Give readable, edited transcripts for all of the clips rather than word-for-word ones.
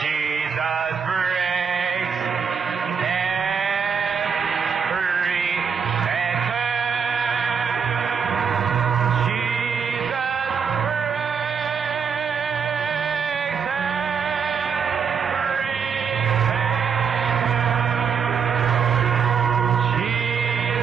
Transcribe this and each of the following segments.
Jesus breaks every fetter. Jesus breaks every fetter. Jesus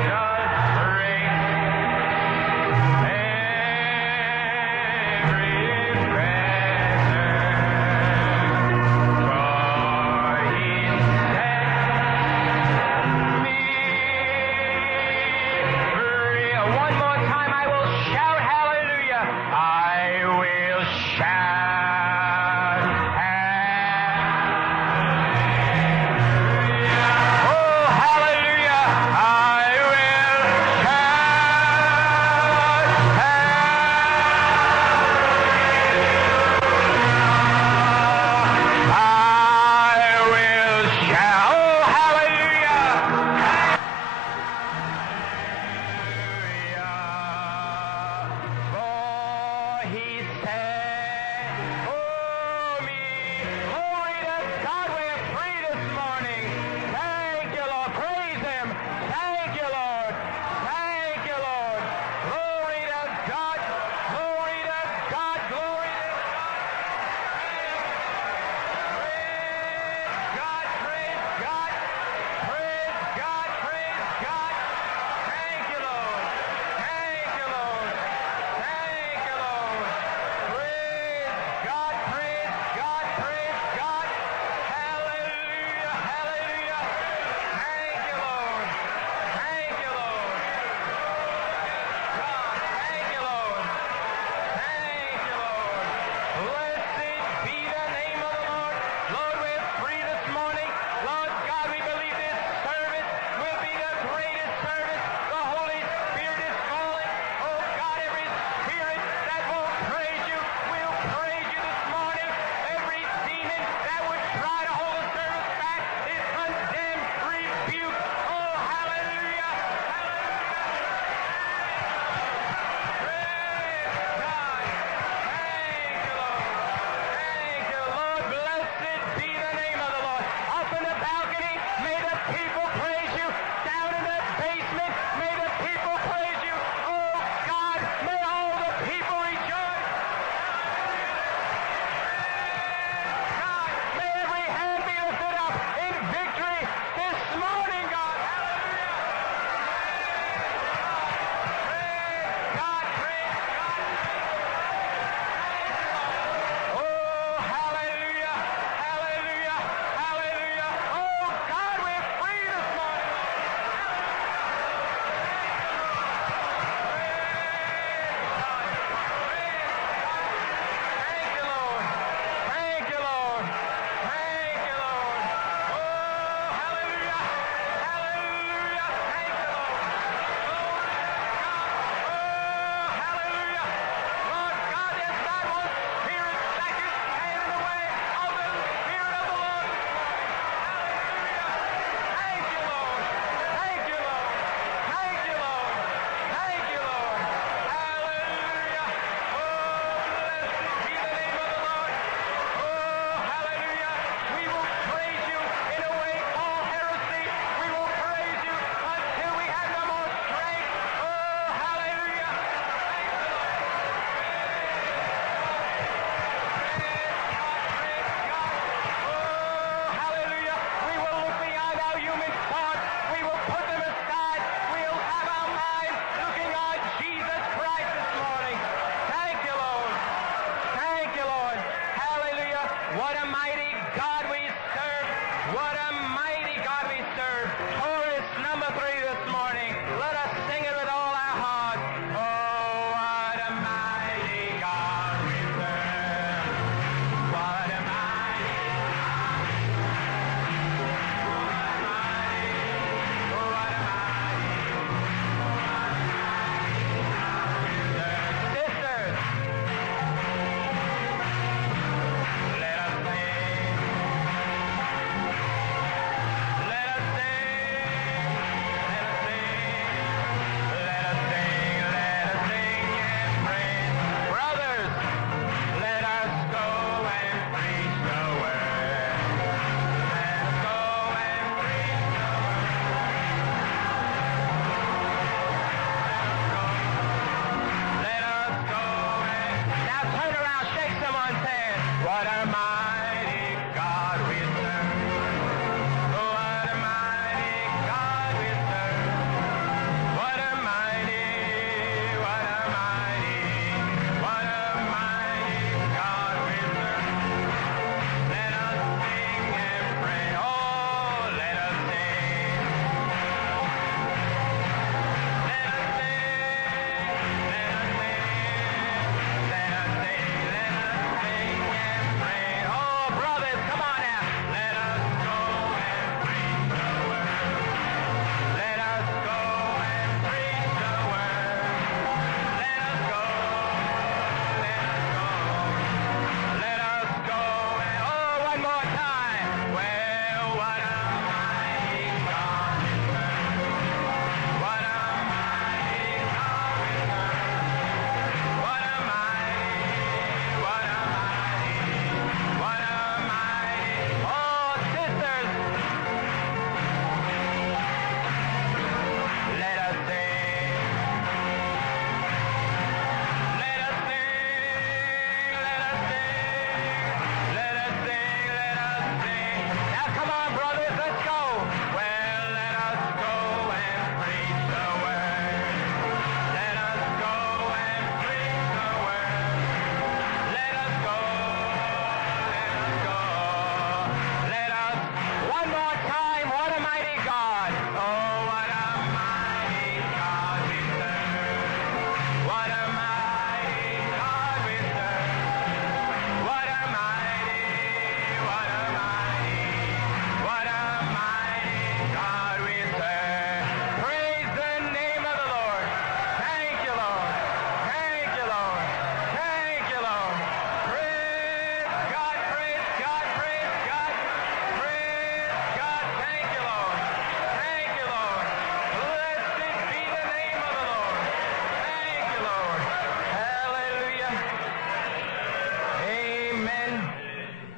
Amen.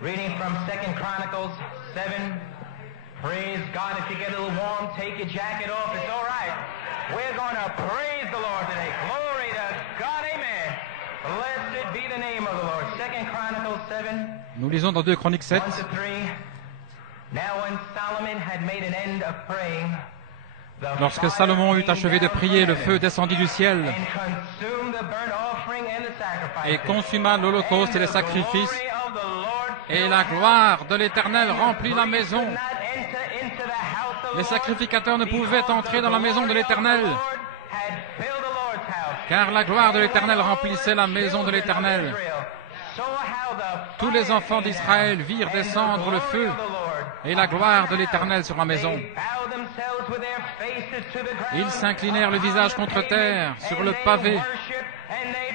Reading from 2 Chronicles 7. Praise God. If you get a little warm, take your jacket off. It's all right. We're going to praise the Lord today. Glory to God. Amen. Blessed be the name of the Lord. 2 Chronicles 7. Nous lisons dans 2 Chroniques 7. 1 to 3. Now when Solomon had made an end of praying, Lorsque Salomon eut achevé de prier, le feu descendit du ciel et consuma l'holocauste et les sacrifices, et la gloire de l'Éternel remplit la maison. Les sacrificateurs ne pouvaient entrer dans la maison de l'Éternel, car la gloire de l'Éternel remplissait la maison de l'Éternel. Tous les enfants d'Israël virent descendre le feu et la gloire de l'Éternel sur la maison. Ils s'inclinèrent le visage contre terre, sur le pavé,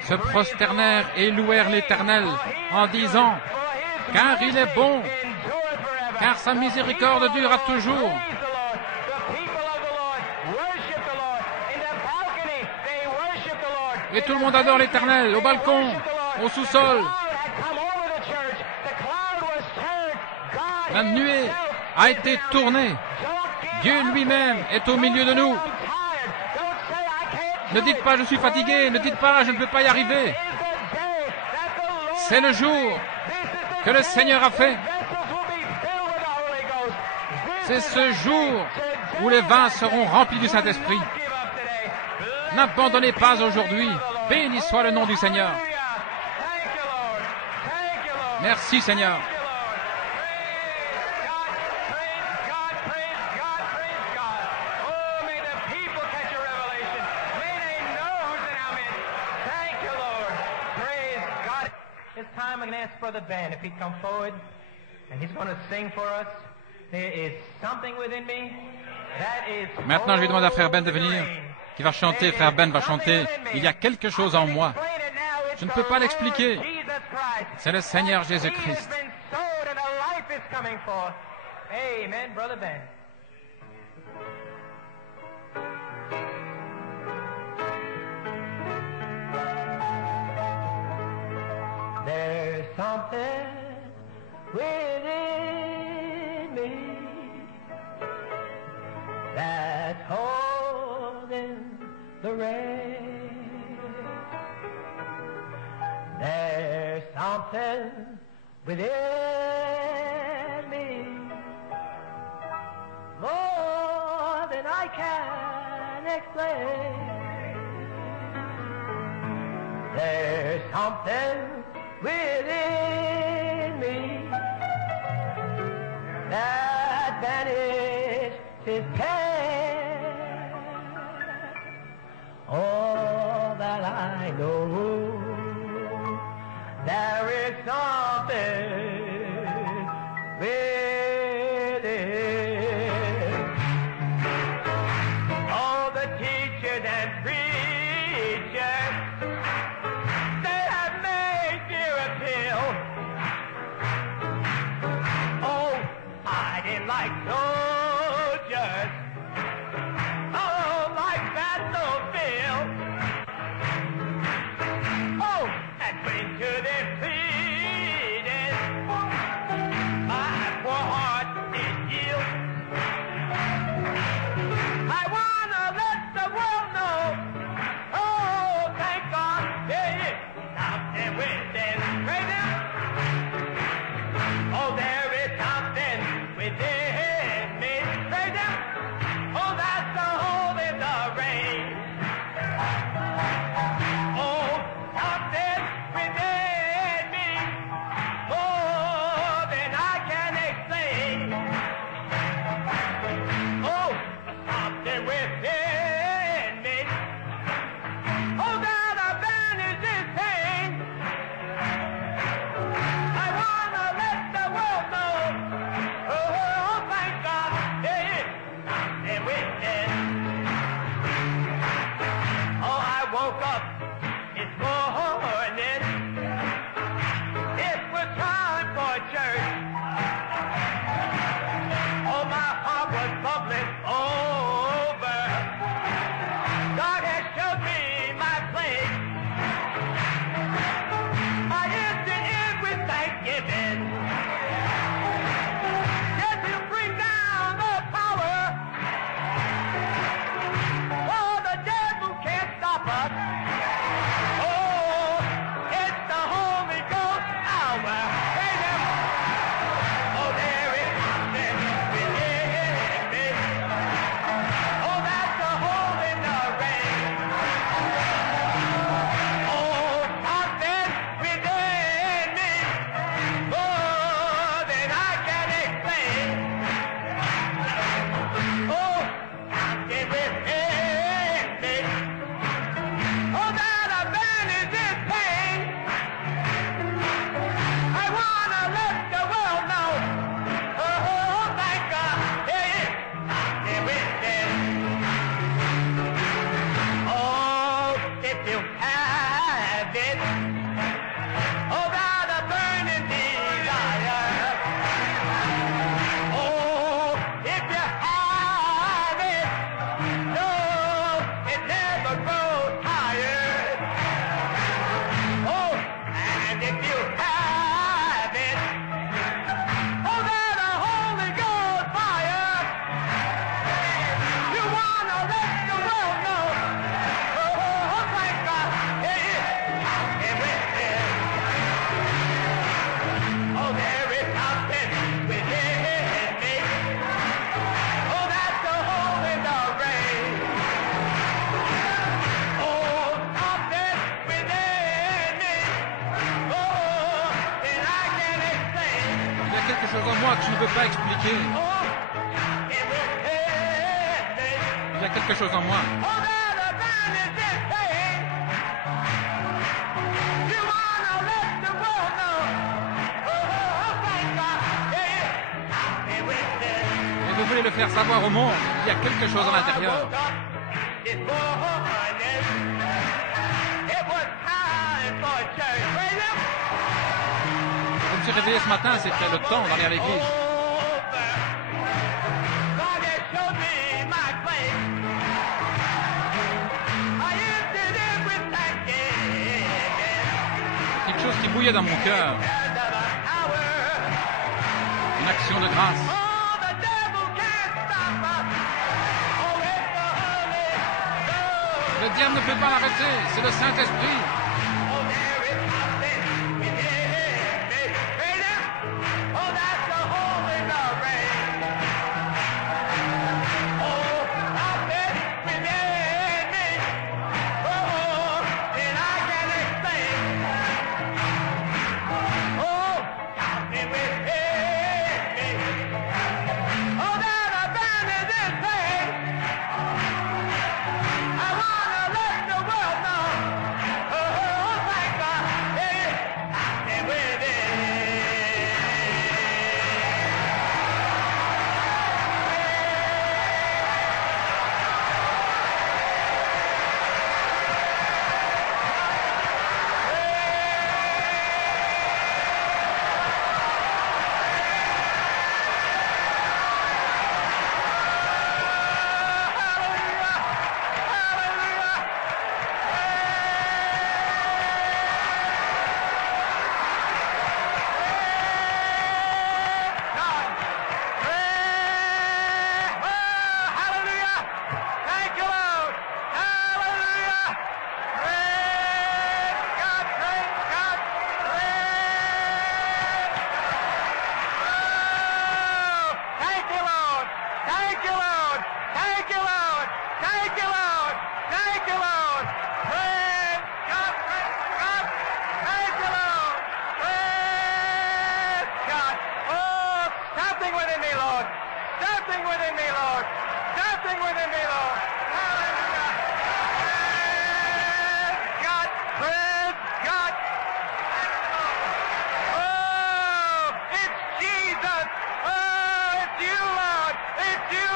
se prosternèrent et louèrent l'Éternel en disant « Car il est bon, car sa miséricorde dure à toujours. » Et tout le monde adore l'Éternel, au balcon, au sous-sol. La nuée a été tournée. Dieu lui-même est au milieu de nous. Ne dites pas « je suis fatigué », ne dites pas « je ne peux pas y arriver ». C'est le jour que le Seigneur a fait. C'est ce jour où les vins seront remplis du Saint-Esprit. N'abandonnez pas aujourd'hui. Béni soit le nom du Seigneur. Merci Seigneur. This time I'm going to ask Brother Ben if he'd come forward, and he's going to sing for us. There is something within me that is. Maintenant, je vais demander à Frère Ben de venir, qui va chanter. Frère Ben va chanter. Il y a quelque chose en moi. Je ne peux pas l'expliquer. C'est le Seigneur Jésus-Christ. Amen, Brother Ben. There's something within me that's holding the rain. There's something within me more than I can explain. There's something within me that banishes pain. All that I know, there is something within. All the teachers and preachers, they have made their appeal. Oh, I didn't like soldiers. Oh, like battlefield. Oh, and put into their pleading. My poor heart is yield. I wanna let the world know. Oh, thank God, there is something within. Praise Him. Oh, there is something within me. Praise Him. Oh, that's the holy the rain. Oh, something within me quelque chose en moi que je ne peux pas expliquer. Il y a quelque chose en moi. Et vous voulez le faire savoir au monde. Il y a quelque chose à l'intérieur. Je me suis réveillé ce matin, c'était le temps d'aller à l'église. Quelque chose qui bouillait dans mon cœur. Une action de grâce. Le diable ne peut pas l'arrêter, c'est le Saint-Esprit.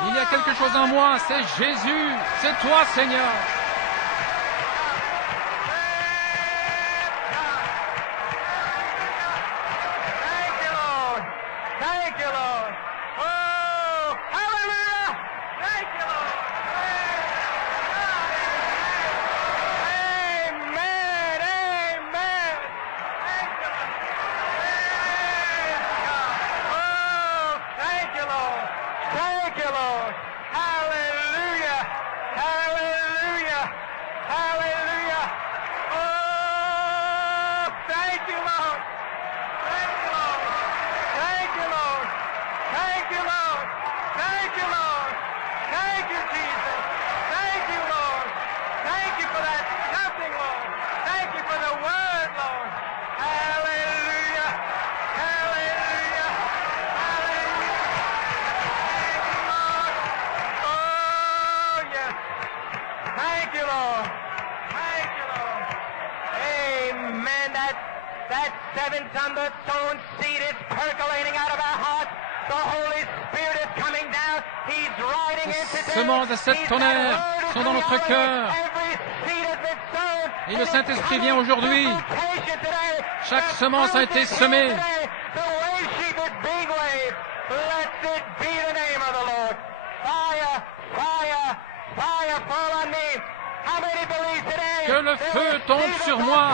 Il y a quelque chose en moi, c'est Jésus, c'est toi, Seigneur. Les semences de cette tonnerre sont dans notre cœur. Et le Saint-Esprit vient aujourd'hui. Chaque semence a été semée. Que le feu tombe sur moi.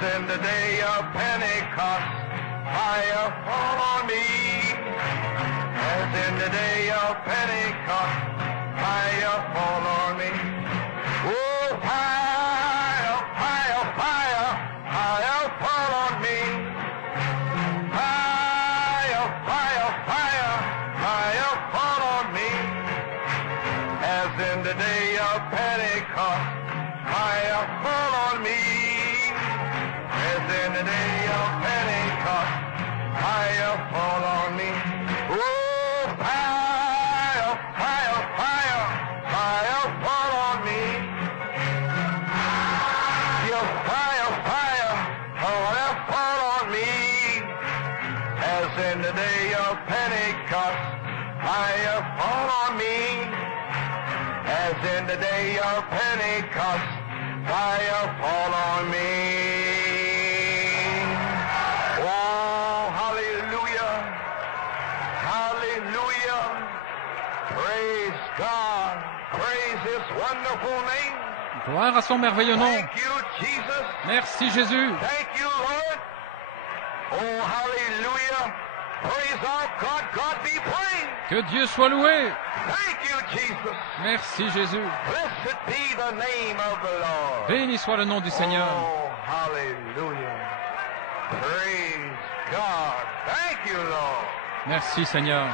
As in the day of Pentecost, fire fall on me. As in the day of Pentecost, fire fall on me. Oh, fire, fire, fire, fire fall on me. Fire, fire, fire, fire fall on me. As in the day of Pentecost, fire fall on me. As in the day of Pentecost, fire fall on me. Oh, fire, fire, fire, fire fall on me. Your fire, fire, fire fall on me. As in the day of Pentecost, fire fall on me. As in the day of Pentecost, fire fall on me. Oh, hallelujah, hallelujah. Praise God, praise His wonderful name. Gloire à son merveilleux nom. Thank you, Jesus. Merci Jésus. Thank you, Lord. Oh, hallelujah. Praise our God. God be praised. Que Dieu soit loué. Thank you, Jesus. Merci Jésus. Blessed be the name of the Lord. Béni soit le nom du Seigneur. Oh, hallelujah. Praise God. Thank you, Lord. Merci Seigneur.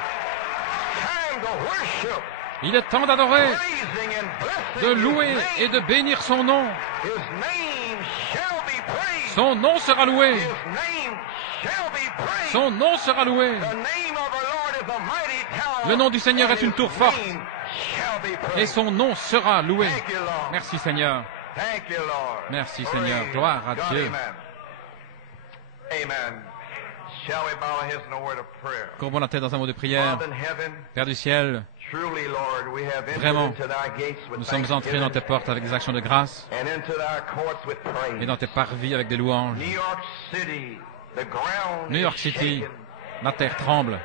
Time to worship, Il est temps d'adorer, praising and de blessing louer His et name. de bénir son nom. His name shall be praised. Son nom sera loué. His name shall be praised. Son nom sera loué. The name of the Lord is a mighty tower. Le nom du Seigneur est une tour His forte. name shall be praised. Et son nom sera loué. Thank you, Lord. Merci Seigneur. Thank you, Lord. Merci, Seigneur. Praise Gloire à God. Dieu. Amen. Amen. Shall we bow our heads in a word of prayer? Courbons la tête dans un mot de prière. Father in heaven, Père du ciel, truly, Lord, we have entered Vraiment, into thy gates with nous sommes entrés dans tes thanksgiving portes avec des actions de grâce and into thy courts with praise. et dans tes parvis avec des louanges. New York City, the ground New York is City, shaken. la terre tremble.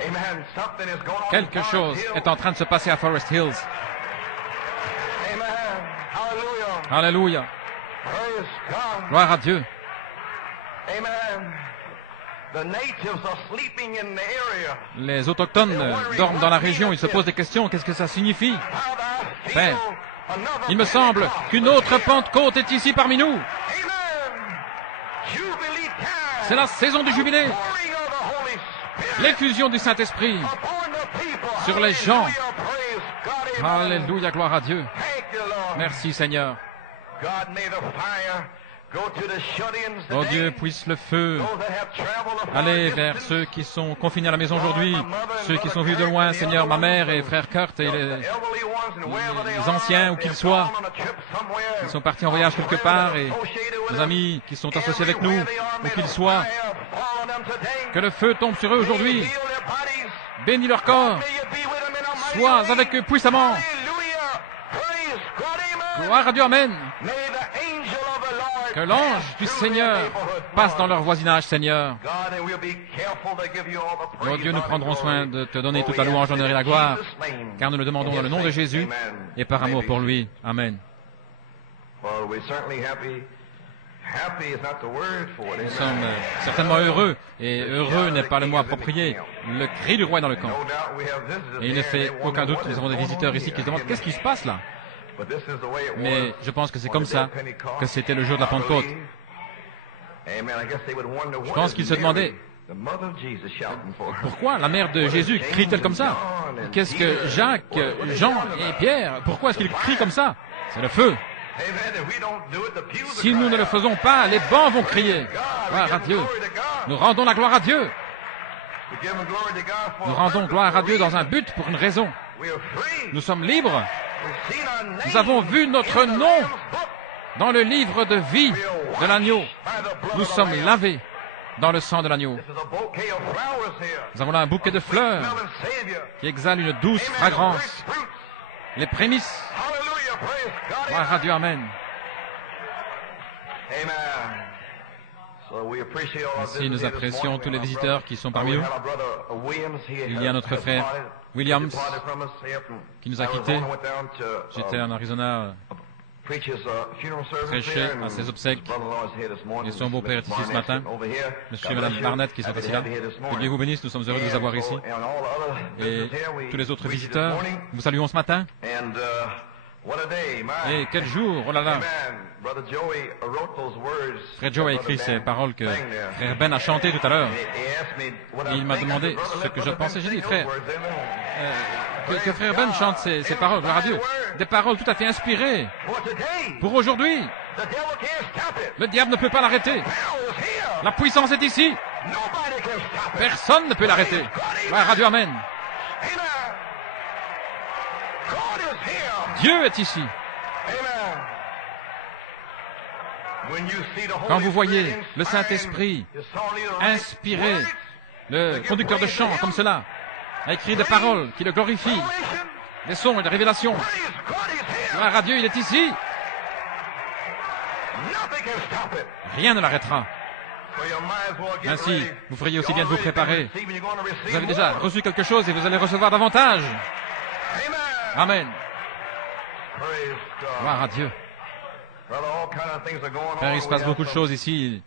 Amen. Something is going on Quelque in Forest chose Hill. est en train de se passer à Forest Hills. Amen. Hallelujah. Alléluia. Praise God. Gloire à Dieu. Amen. The natives are sleeping in the area. Les autochtones dorment dans la région. Ils se posent des questions. Qu'est-ce que ça signifie? How thou feel Père, another il me semble Pentecost. qu'une autre Pentecôte est ici parmi nous. Amen. Jubilee time. C'est la saison du jubilé. Pouring of the Holy Spirit L'effusion du Saint-Esprit upon the people. sur les gens. Hallelujah. Praise God. Amen. Alléluia, gloire à Dieu. Thank you, Lord. Merci Seigneur. God, may the fire go to the shut-ins Oh today. Dieu, puisse le feu Those that have traveled a far aller vers distance. ceux qui sont confinés à la maison aujourd'hui, ceux qui sont venus de loin, Seigneur, ma mère et frère Kurt et les anciens où qu'ils soient, qui sont partis en voyage quelque part et nos amis qui sont associés avec nous, où qu'ils soient, que le feu tombe sur eux aujourd'hui, bénis leur corps, sois avec eux puissamment. Gloire à Dieu, Amen. Que l'ange du Seigneur passe dans leur voisinage, Seigneur. Et oh Dieu, nous prendrons soin de te donner toute la louange, l'honneur et la gloire, car nous le demandons dans le nom de Jésus et par amour pour lui. Amen. Nous sommes certainement heureux, et heureux n'est pas le mot approprié. Le cri du roi est dans le camp. Et il ne fait aucun doute, nous avons des visiteurs ici qui se demandent qu'est-ce qui se passe là. Mais je pense que c'est comme ça que c'était le jour de la Pentecôte. Je pense qu'ils se demandaient, pourquoi la mère de Jésus crie-t-elle comme ça? Qu'est-ce que Jacques, Jean et Pierre, pourquoi est-ce qu'ils crient comme ça? C'est le feu. Si nous ne le faisons pas, les bancs vont crier. Gloire à Dieu. Nous rendons la gloire à Dieu. Nous rendons gloire à Dieu dans un but pour une raison. Nous sommes libres. Nous avons vu notre nom dans le livre de vie de l'agneau. Nous sommes lavés dans le sang de l'agneau. Nous avons là un bouquet de fleurs qui exhale une douce fragrance. Les prémices. Gloire à Dieu, Amen. Ainsi, nous apprécions tous les visiteurs qui sont parmi nous. Il y a notre frère Williams qui nous a quittés. J'étais en Arizona prêcher à ses obsèques. Et son beau-père est ici ce matin. Monsieur et Madame Barnett qui sont assis là. Que Dieu vous bénisse, nous sommes heureux de vous avoir ici. Et tous les autres visiteurs, nous saluons ce matin. Et quel jour, oh là là. Frère Joe a écrit ces paroles que Frère Ben a chantées tout à l'heure. Et il m'a demandé ce que je pensais. J'ai dit, frère, que Frère Ben chante ces paroles, gloire à Dieu. Des paroles tout à fait inspirées pour aujourd'hui. Le diable ne peut pas l'arrêter. La puissance est ici. Personne ne peut l'arrêter. Gloire à Dieu, amen. Dieu est ici. Quand vous voyez le Saint-Esprit inspirer le conducteur de chant comme cela, a écrit des paroles qui le glorifient, des sons et des révélations, gloire à Dieu, il est ici. Rien ne l'arrêtera. Ainsi, vous feriez aussi bien de vous préparer. Vous avez déjà reçu quelque chose et vous allez recevoir davantage. Amen. Gloire à Dieu. Frère, il se passe beaucoup de choses ici.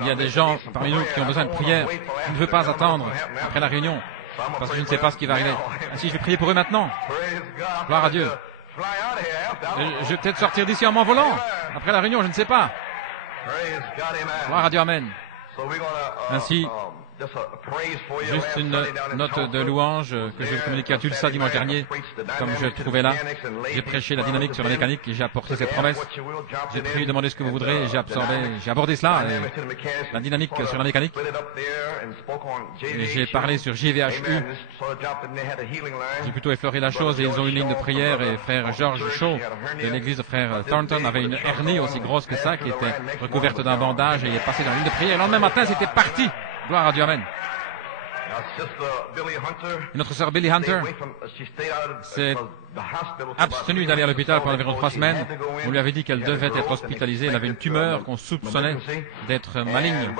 Il y a des gens parmi nous qui ont besoin de prière. Je ne veux pas attendre après la réunion, parce que je ne sais pas ce qui va arriver. Ainsi, je vais prier pour eux maintenant. Gloire à Dieu. Je vais peut-être sortir d'ici en m'envolant. Après la réunion, je ne sais pas. Gloire à Dieu, amen. Ainsi, juste une note de louange que je vais communiquer à Tulsa dimanche dernier, comme je trouvais là. J'ai prêché la dynamique sur la mécanique et j'ai apporté ces promesses. J'ai prié, demandé ce que vous voudrez et j'ai abordé cela, la dynamique sur la mécanique. Et j'ai parlé sur JVHU. J'ai plutôt effleuré la chose et ils ont une ligne de prière et frère George Shaw de l'église de frère Thornton avait une hernie aussi grosse que ça qui était recouverte d'un bandage et il est passé dans la ligne de prière. Et le lendemain matin, c'était parti. Gloire à Dieu, amen. Notre sœur Billy Hunter s'est abstenue d'aller à l'hôpital pendant environ 3 semaines. On lui avait dit qu'elle devait être hospitalisée. Elle avait une tumeur qu'on soupçonnait d'être maligne.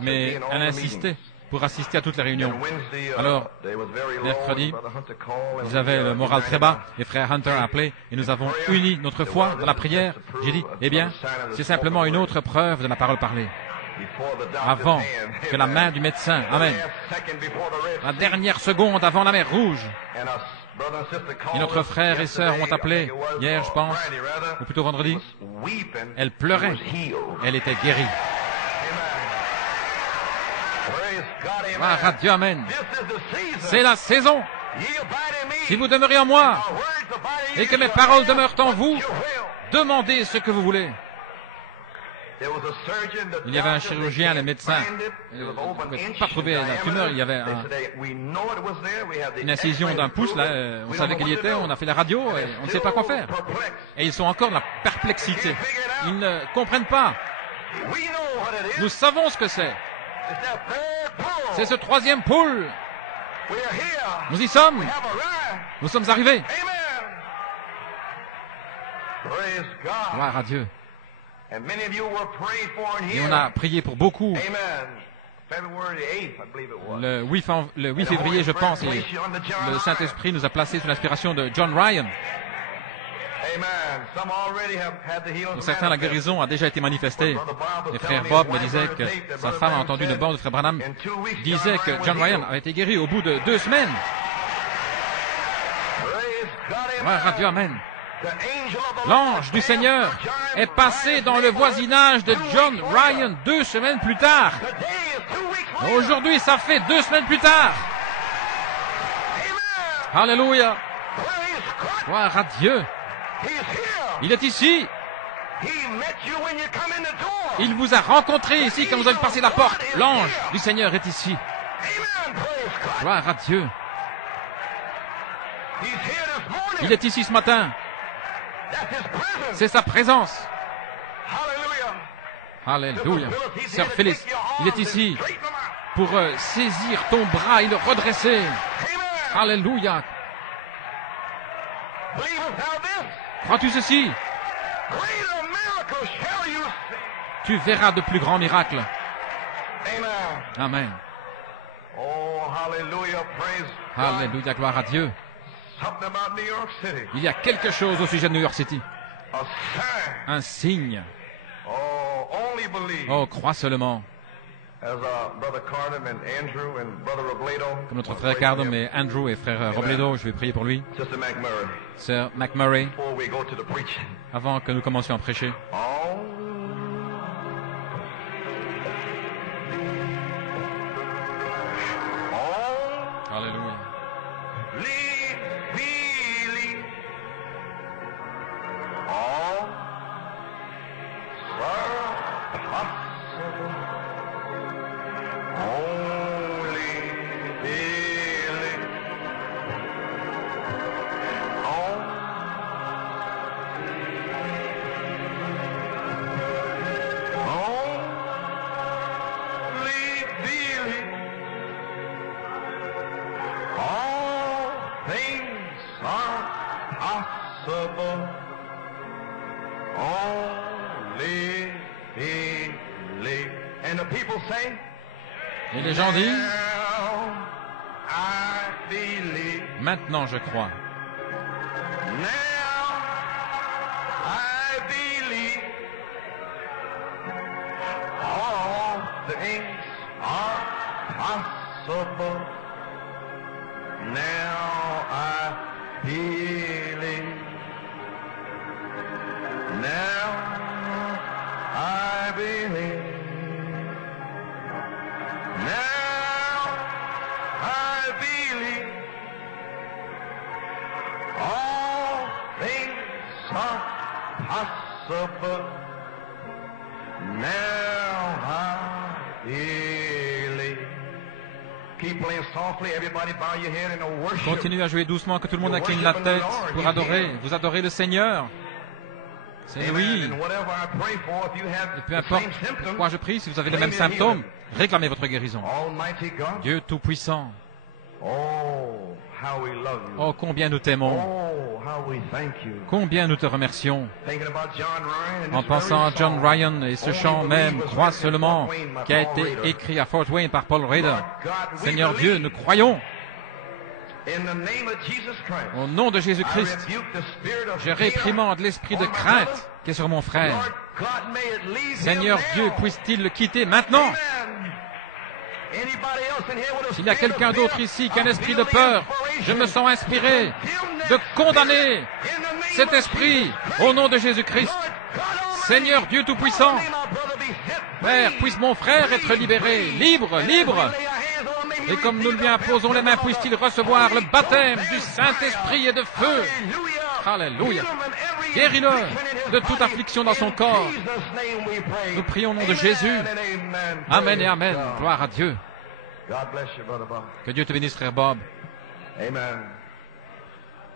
Mais elle insistait pour assister à toutes les réunions. Alors, mercredi, ils avaient le moral très bas et frère Hunter a appelé et nous avons uni notre foi dans la prière. J'ai dit, eh bien, c'est simplement une autre preuve de la parole parlée. Avant que la main du médecin, amen, la dernière seconde avant la mer Rouge. Et notre frère et sœur ont appelé hier, je pense, ou plutôt vendredi. Elle pleurait. Elle était guérie. Gloire à Dieu, amen. C'est la saison. Si vous demeurez en moi et que mes paroles demeurent en vous, demandez ce que vous voulez. Il y avait un chirurgien, les médecins ne pouvaient pas trouver la tumeur. Il y avait une incision d'un pouce, là, on savait qu'elle y était, on a fait la radio, et on ne sait pas quoi faire. Et ils sont encore dans la perplexité. Ils ne comprennent pas. Nous savons ce que c'est. C'est ce 3e pôle. Nous y sommes. Nous sommes arrivés. Gloire à Dieu. Et on a prié pour beaucoup. Le 8 février, je pense, et le Saint-Esprit nous a placés sous l'inspiration de John Ryan. Pour certains, la guérison a déjà été manifestée. Et frère Bob me disait que sa femme a entendu une bande de frère Branham disait que John Ryan avait été guéri au bout de 2 semaines. Gloire à Dieu, amen. L'ange du Seigneur est passé dans le voisinage de John Ryan 2 semaines plus tard. Aujourd'hui, ça fait 2 semaines plus tard. Alléluia. Gloire à Dieu. Il est ici. Il vous a rencontré ici quand vous avez passé la porte. L'ange du Seigneur est ici. Gloire à Dieu. Il est ici ce matin. C'est sa présence. Alléluia. Sœur Félix, il est ici pour saisir ton bras et le redresser. Alléluia. Crois-tu ceci? Tu verras de plus grands miracles. Amen. Alléluia, gloire à Dieu. Il y a quelque chose au sujet de New York City. A sign. un signe. Oh, only believe. Oh, crois seulement. As Brother Cardam and Andrew and Brother Robledo. Comme notre frère Cardam et Andrew et frère Robledo, je vais prier pour lui. Sister McMurray. Sœur McMurray, Before we go to the preaching. avant que nous commencions à prêcher. Oh. Oh. Alléluia. Believe. All possible. Only believe. Only believe. All things are possible. Only believe. And the people say, Et les gens disent, now I believe. maintenant je crois. Now I believe. All things are possible. Now I believe. Now I believe. Now I believe. All things are possible. Now I believe. Keep playing softly. Everybody bow your head in a worship. Continuez à jouer doucement, que tout le monde incline la tête pour adorer. Vous adorez le Seigneur. C'est oui. And whatever I pray for, if you have Et peu the importe same symptoms, pourquoi je prie, si vous avez les mêmes symptômes, réclamez votre guérison. Almighty God. Dieu Tout-Puissant, Oh, how we love you. oh combien nous t'aimons, Oh, how we thank you. combien nous te remercions. Thinking about John Ryan and En this pensant à very John song, Ryan et ce Only chant Believe même, was crois written in seulement, Fort Wayne by qui a Paul été Rader. écrit à Fort Wayne par Paul Rader. Lord God, we Seigneur believe. Dieu, nous croyons. In the name of Jesus Christ, Au nom de I Jésus-Christ, rebuke the spirit of je fear réprimande l'esprit de on my crainte brother. qui est sur mon frère. Lord God, may it leave Seigneur him Dieu, now. puisse-t-il le quitter maintenant? Amen. Anybody else in here with a S'il y a spirit of quelqu'un fear, d'autre ici qui a un I esprit feel de the peur, inspiration je me sens inspiré de condamner cet esprit au nom de Jésus-Christ. Seigneur Dieu Tout-Puissant, Père, puisse mon frère être libéré, libre, libre. Et comme nous lui imposons les mains, puisse-t-il recevoir le baptême du Saint-Esprit et de feu. Alléluia. Guéris-le de toute affliction dans son corps. Nous prions au nom de Jésus. Amen et Amen. Gloire à Dieu. God bless you, Brother Bob. Que Dieu te bénisse, frère Bob. Amen.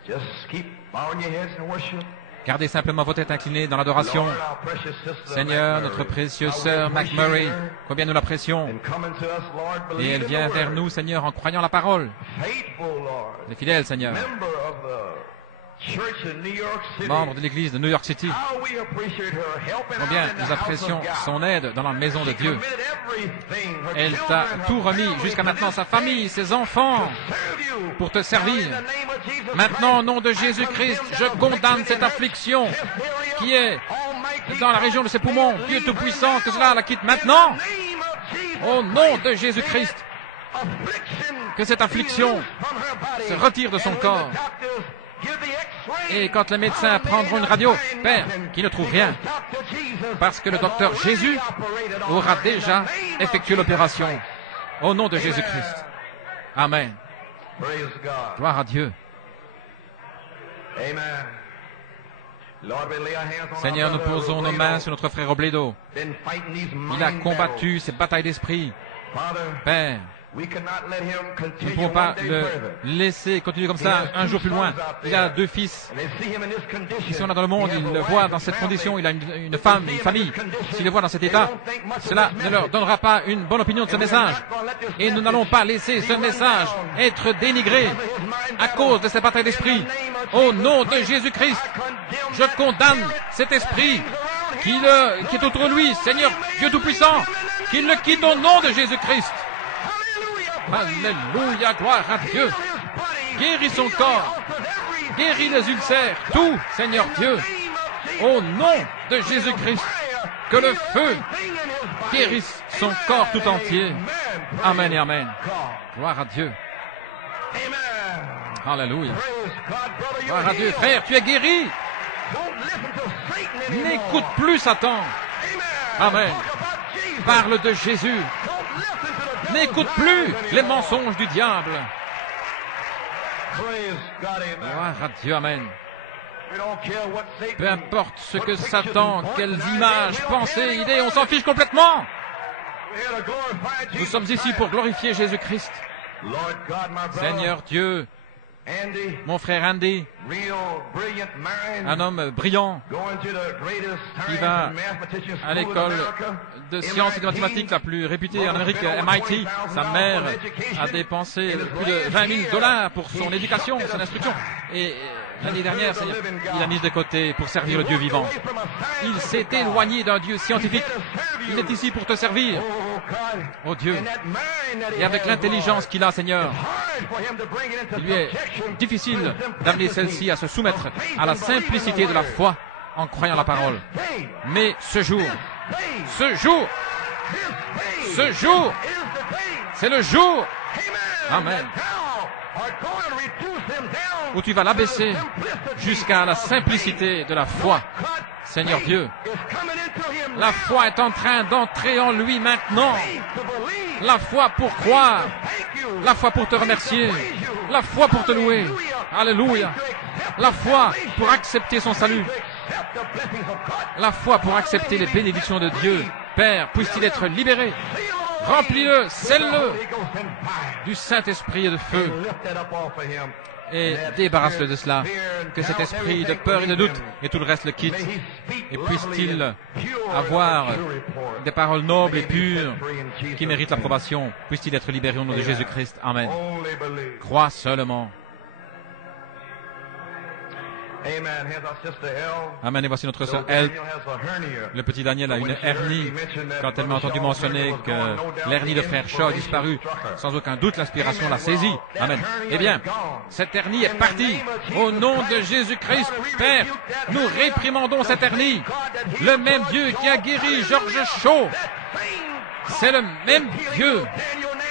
Just keep bowing your heads and worship. Gardez simplement votre tête inclinée dans l'adoration. Lord, our precious sister Seigneur, McMurray, notre précieuse how we sœur appreciate McMurray, her combien nous l'apprécions. and coming to us, Lord, Et believing elle the vient vers word. nous, Seigneur, en croyant la parole. Faithful, Lord. Elle est fidèle, Seigneur. Member of the church in New York City. Membre de l'église de New York City. How we appreciate her helping Combien out in the nous house apprécions of God. son aide dans la maison de She Dieu. committed everything, her Elle children, t'a her tout remis family, jusqu'à to maintenant, this sa day, famille, ses enfants, to serve you. pour te Now, servir. in the name of Jesus Maintenant, au Christ, nom de I Jésus-Christ, condemn je that condamne affliction cette in her affliction chest area. qui est Almighty dans la région de ses God, poumons. may it Dieu leave her Tout-Puissant, now. que cela la quitte maintenant. In the name of Jesus Au nom de Christ, Jésus-Christ, may affliction que cette be affliction loosed from her body. se retire de son And when corps. the doctors give the X-ray, Et quand les médecins prendront une radio, Père, qui ne trouve rien, parce que le docteur Jésus aura déjà effectué l'opération. Au nom de Jésus-Christ. Amen. Praise God. Gloire à Dieu. Amen. Lord, we lay our hands on Seigneur, our nous brother posons nos Robledo. mains sur notre frère Robledo. Been fighting these Il a mind combattu ces batailles d'esprit. battles. Father, Père, we cannot let him nous ne continue pouvons pas one day le further. laisser continuer comme ça un jour plus loin. Il a 2 fils. And they see him in this condition. Si on est dans le monde, He has il a le wife voit and dans cette family. condition, il a une femme, une famille. S'il le voit dans cet état, cela ne leur donnera pas une bonne opinion de ce message. Et nous n'allons pas laisser ce message être dénigré à cause de ces batailles d'esprit. Au nom de Jésus-Christ, je condamne cet esprit qui est autour de lui. Seigneur Dieu Tout-Puissant, qu'il le quitte au nom de Jésus-Christ. Alléluia, gloire à Dieu. Guéris son corps, guéris les ulcères, tout, Seigneur Dieu. Au nom de Jésus-Christ, que le feu guérisse son corps tout entier. Amen et amen. Gloire à Dieu. Alléluia. Gloire à Dieu. Frère, tu es guéri. N'écoute plus Satan. Amen. Parle de Jésus. N'écoute plus les mensonges du diable. Gloire à Dieu. Amen. Peu importe ce que Satan, quelles images, pensées, idées, on s'en fiche complètement. Nous sommes ici pour glorifier Jésus-Christ. Seigneur Dieu, mon frère Andy, un homme brillant qui va à l'école de sciences et de mathématiques la plus réputée en Amérique, MIT. Sa mère a dépensé plus de $20,000 pour son éducation, son instruction. Et l'année dernière, il a mis de côté pour servir le Dieu vivant. Il s'est éloigné d'un Dieu scientifique. Il est ici pour te servir, oh Dieu. Et avec l'intelligence qu'il a, Seigneur, il lui est difficile d'amener celle-ci à se soumettre à la simplicité de la foi en croyant la parole. Mais ce jour, c'est le jour, amen, où tu vas l'abaisser jusqu'à la simplicité de la foi. Seigneur Dieu, la foi est en train d'entrer en lui maintenant. La foi pour croire, la foi pour te remercier, la foi pour te louer. Alléluia. La foi pour accepter son salut. La foi pour accepter les bénédictions de Dieu. Père, puisse-t-il être libéré. Remplis-le, scelle-le du Saint-Esprit et de feu. Et débarrasse-le de cela, que cet esprit de peur et de doute et tout le reste le quitte. Et puisse-t-il avoir des paroles nobles et pures qui méritent l'approbation. Puisse-t-il être libéré au nom de Jésus-Christ. Amen. Crois seulement. Amen. Et voici notre sœur Elle. Le petit Daniel a une hernie. Quand elle m'a entendu mentionner que l'hernie de frère Shaw a disparu, sans aucun doute l'inspiration l'a saisie. Amen. Eh bien, cette hernie est partie. Au nom de Jésus-Christ, Père, nous réprimandons cette hernie. Le même Dieu qui a guéri George Shaw, c'est le même Dieu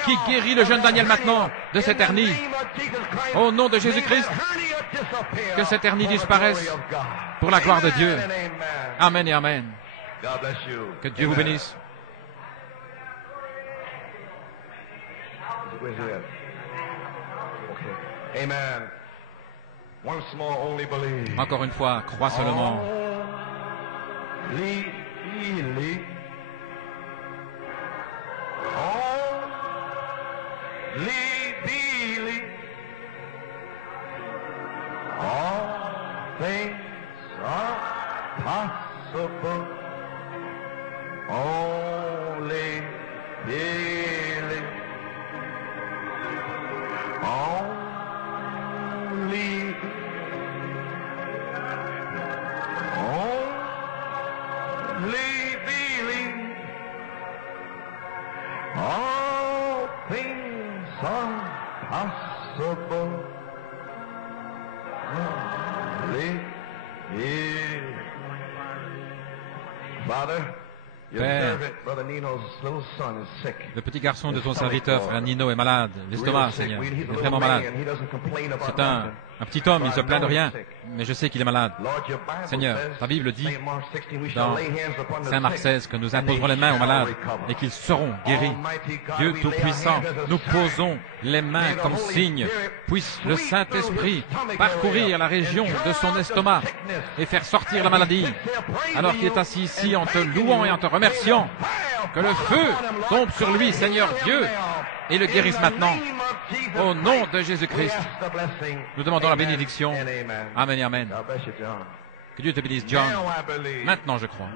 qui guérit le jeune Daniel maintenant de cette hernie. Au nom de Jésus-Christ, que cette hernie disparaisse pour la gloire de Dieu. Amen et amen. Que Dieu vous bénisse. Encore une fois, crois seulement. All things are possible. Only believe. Only believe. All things are possible. Père, le petit garçon de ton serviteur, frère Nino, est malade. L'estomac, Seigneur, il est vraiment malade. C'est un petit homme, il ne se plaint de rien, mais je sais qu'il est malade. Seigneur, ta Bible dit dans Saint Marc 16 que nous imposerons les mains aux malades et qu'ils seront guéris. Dieu Tout-Puissant, nous posons les mains comme signe. Puisse le Saint-Esprit parcourir la région de son estomac et faire sortir la maladie. Alors qu'il est assis ici en te louant et en te remerciant, que le feu tombe sur lui, Seigneur Dieu, et le guérisse maintenant. Au nom de Jésus-Christ, nous demandons la bénédiction. Amen et amen. Que Dieu te bénisse, John. Maintenant, je crois.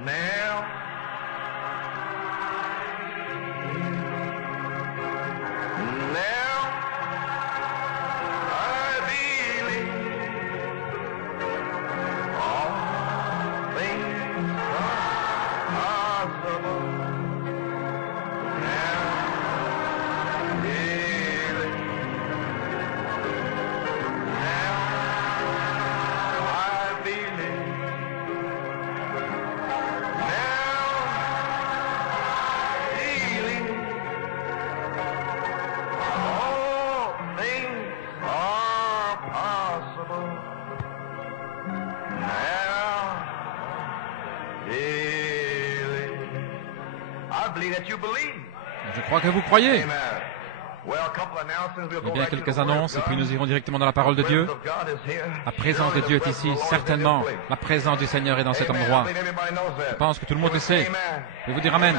I believe that you believe. Je crois que vous croyez. Amen. Well, a couple of announcements. We'll Eh go bien, right to quelques the Word of annonces, et puis God. nous irons directement dans la parole de Dieu. The presence of God is here. La présence de Dieu est ici, certainement. La présence du Seigneur est dans cet Amen. endroit. I believe everybody knows that. Je pense que tout le monde le sait. Amen. Je vais vous dire Amen.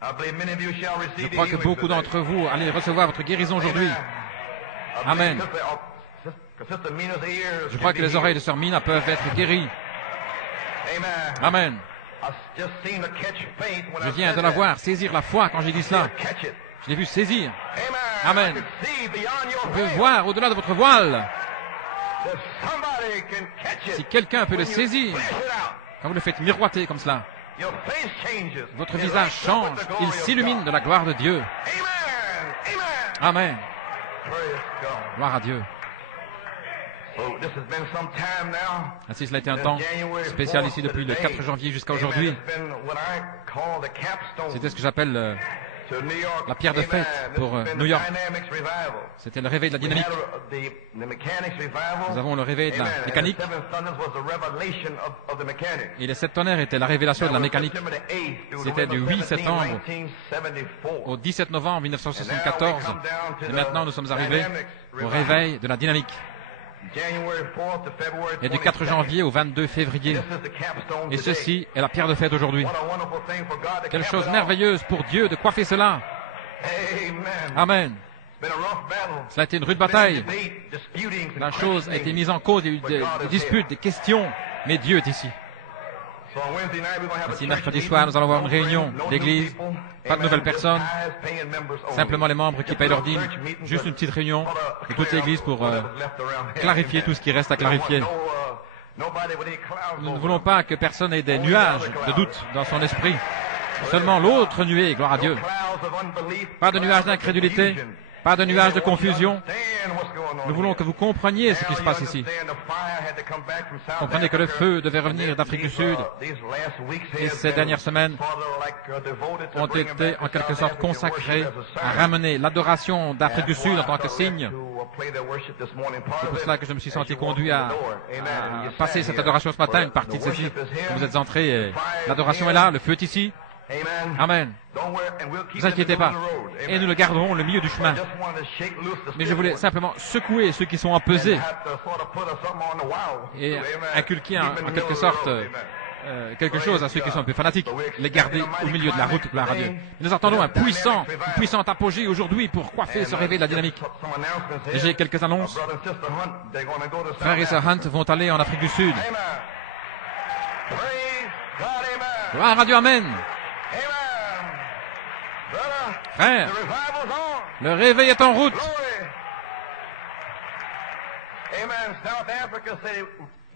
I believe many of you shall receive Je the crois que healing beaucoup today. d'entre vous allez recevoir votre guérison aujourd'hui. I Amen. believe Sister Mina's ears Je crois can que be les oreilles de healed. Sœur Mina peuvent être guéries. Amen. Amen. I just seen her catch faith when Je I viens said de la that. voir saisir la foi quand j'ai dit cela. Catch it. Je l'ai vu saisir. Amen. Amen. I can see beyond your Vous pouvez veil voir au-delà de votre voile. that somebody can catch it. Si quelqu'un peut le When you saisir, flash it out, quand vous le faites miroiter comme cela, your face changes. votre It visage lights up change. with the glory Il of s'illumine God. de la gloire de Dieu. Amen. Amen. Praise God. Gloire à Dieu. So this has been some time now. Ainsi, cela a été un temps spécial ici depuis le 4 janvier jusqu'à aujourd'hui. Amen. It's been what I call the capstone C'était ce que j'appelle, to New York. la pierre de Amen. fête This pour, has been New the York. Dynamics revival. c'était le réveil de la We dynamique. had the mechanics revival. Nous avons le réveil de la Amen. And mécanique. the seven thunders was the revelation of the mechanics. Et les 7 tonnerres étaient la révélation de la mécanique. C'était du 8 septembre au 17 novembre 1974. Et maintenant, nous sommes arrivés au réveil de la dynamique. Et du 4 janvier au 22 février. Et ceci est la pierre de fête aujourd'hui. Quelle chose merveilleuse pour Dieu de coiffer cela. Amen. Cela a été une rude bataille. La chose a été mise en cause, il y a eu des disputes, des questions. Mais Dieu est ici. Ainsi, mercredi soir, nous allons avoir une réunion d'église. Pas de nouvelles personnes. Simplement les membres qui payent leur dîme. Juste une petite réunion de toute l'église pour clarifier tout ce qui reste à clarifier. Nous ne voulons pas que personne ait des nuages de doute dans son esprit. Seulement l'autre nuée, gloire à Dieu. Pas de nuages d'incrédulité. Pas de nuages de confusion. Nous voulons que vous compreniez ce qui se passe ici. Comprenez que le feu devait revenir d'Afrique du Sud. Et ces dernières semaines ont été en quelque sorte consacrées à ramener l'adoration d'Afrique du Sud en tant que signe. C'est pour cela que je me suis senti conduit à passer cette adoration ce matin, une partie de ceci. Vous êtes entrés et l'adoration est là, le feu est ici. Amen. Ne vous inquiétez pas. Et nous le garderons le milieu du chemin. Mais je voulais simplement secouer ceux qui sont empesés et inculquer en quelque sorte quelque chose à ceux qui sont un peu fanatiques. Les garder au milieu de la route, gloire à Dieu. Nous attendons une puissante apogée aujourd'hui pour coiffer ce réveil de la dynamique. Et j'ai quelques annonces. Frères et sœurs Hunt vont aller en Afrique du Sud. Gloire à Dieu, Amen. Frère, le réveil est en route.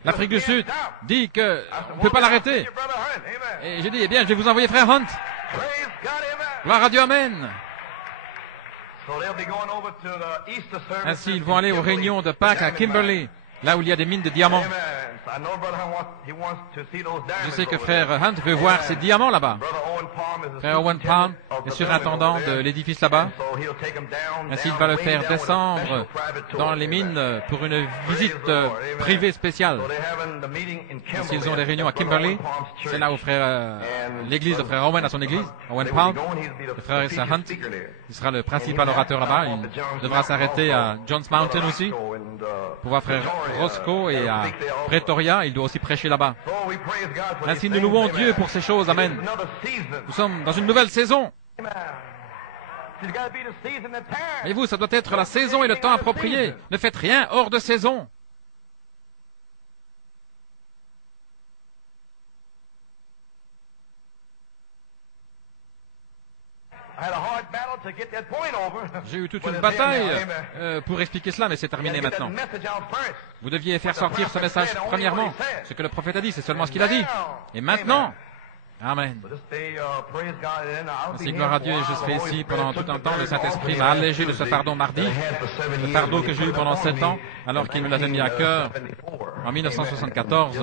L'Afrique du Sud dit qu'on ne peut pas l'arrêter. Et j'ai dit, eh bien, je vais vous envoyer frère Hunt. Gloire à Dieu, Amen. Ainsi, ils vont aller aux réunions de Pâques à Kimberley, là où il y a des mines de diamants. Je sais que frère Hunt veut voir ces diamants là-bas. Frère Owen Palm est surintendant de l'édifice là-bas. Ainsi, il va le faire descendre dans les mines pour une visite privée spéciale. Ainsi, ils ont des réunions à Kimberley. C'est là où l'église de frère Owen a son église, Owen Palm. Le frère Issa Hunt, il sera le principal orateur là-bas. Il devra s'arrêter à Johns Mountain aussi pour voir frère Roscoe et à Pretoria. Il doit aussi prêcher là-bas. Ainsi, nous louons Dieu pour ces choses. Amen. Nous sommes dans une nouvelle saison. Et vous, ça doit être la saison et le temps approprié. Ne faites rien hors de saison. J'ai eu toute une bataille pour expliquer cela, mais c'est terminé maintenant. Vous deviez faire sortir ce message premièrement. Ce que le prophète a dit, c'est seulement ce qu'il a dit. Et maintenant, Amen. Ainsi, gloire à Dieu, et je serai ici pendant tout un temps. Le Saint-Esprit m'a allégé de ce fardeau mardi, le fardeau que j'ai eu pendant 7 ans, alors qu'il me l'avait mis à cœur en 1974.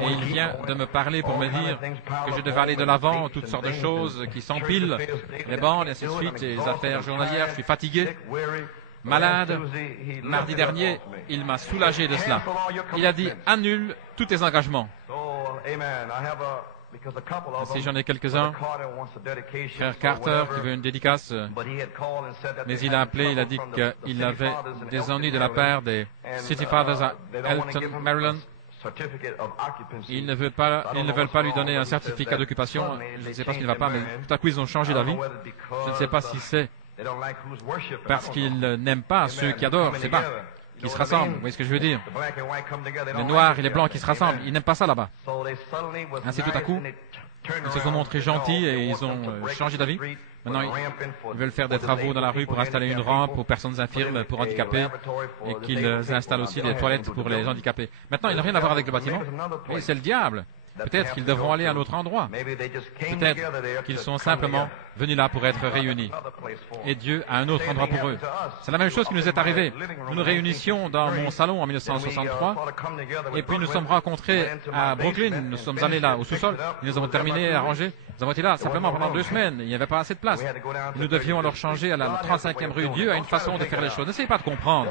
Et il vient de me parler pour me dire que je devais aller de l'avant, toutes sortes de choses qui s'empilent, les bandes, et ainsi de suite, les affaires journalières. Je suis fatigué, malade. Mardi dernier, il m'a soulagé de cela. Il a dit, annule tous tes engagements. Si j'en ai quelques-uns, frère Carter qui veut une dédicace, mais il a appelé, il a dit qu'il avait des ennuis de la part des City Fathers à Elton, Maryland. Ils ne veulent pas lui donner un certificat d'occupation. Je ne sais pas ce qui ne va pas, mais tout à coup ils ont changé d'avis. Je ne sais pas si c'est parce qu'ils n'aiment pas ceux qui adorent, c'est pas, qui se rassemblent. Vous voyez ce que je veux dire? Les noirs et les blancs qui se rassemblent, ils n'aiment pas ça là-bas. Ainsi tout à coup, ils se sont montrés gentils et ils ont changé d'avis. Maintenant, ils veulent faire des travaux dans la rue pour installer une rampe aux personnes infirmes, pour handicapés, et qu'ils installent aussi des toilettes pour les handicapés. Maintenant, il n'a rien à voir avec le bâtiment. Et c'est le diable. Peut-être qu'ils devront aller à un autre endroit. Peut-être qu'ils sont simplement venus là pour être réunis. Et Dieu a un autre endroit pour eux. C'est la même chose qui nous est arrivé. Nous nous réunissions dans mon salon en 1963. Et puis nous sommes rencontrés à Brooklyn. Nous sommes allés là au sous-sol. Nous avons terminé, arrangé. Nous avons été là simplement pendant 2 semaines. Il n'y avait pas assez de place. Nous devions alors changer à la 35e rue. Dieu a une façon de faire les choses. N'essayez pas de comprendre.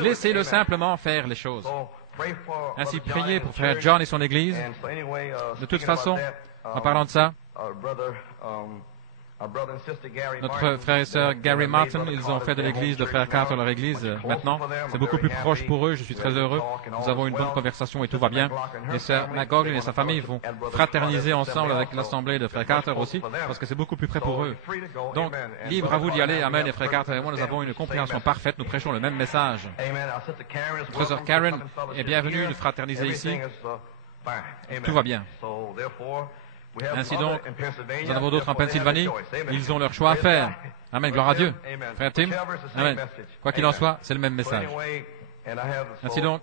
Laissez-le simplement faire les choses. Ainsi, priez pour frère John et son église. De toute façon, en parlant de ça, notre frère et sœur Gary Martin, ils ont fait de l'église de frère Carter leur église maintenant. C'est beaucoup plus proche pour eux, je suis très heureux. Nous avons une bonne conversation et tout va bien. Et sœur McGoglin et sa famille vont fraterniser ensemble avec l'assemblée de frère Carter aussi, parce que c'est beaucoup plus près pour eux. Donc, libre à vous d'y aller. Amen. Et frère Carter et moi, nous avons une compréhension parfaite. Nous prêchons le même message. Notre sœur Karen est bienvenue nous fraterniser ici. Tout va bien. Ainsi donc, nous en avons d'autres en Pennsylvanie. Ils ont leur choix à faire. Amen, gloire à Dieu. Frère Tim, amen. Quoi qu'il en soit, c'est le même message. Ainsi donc,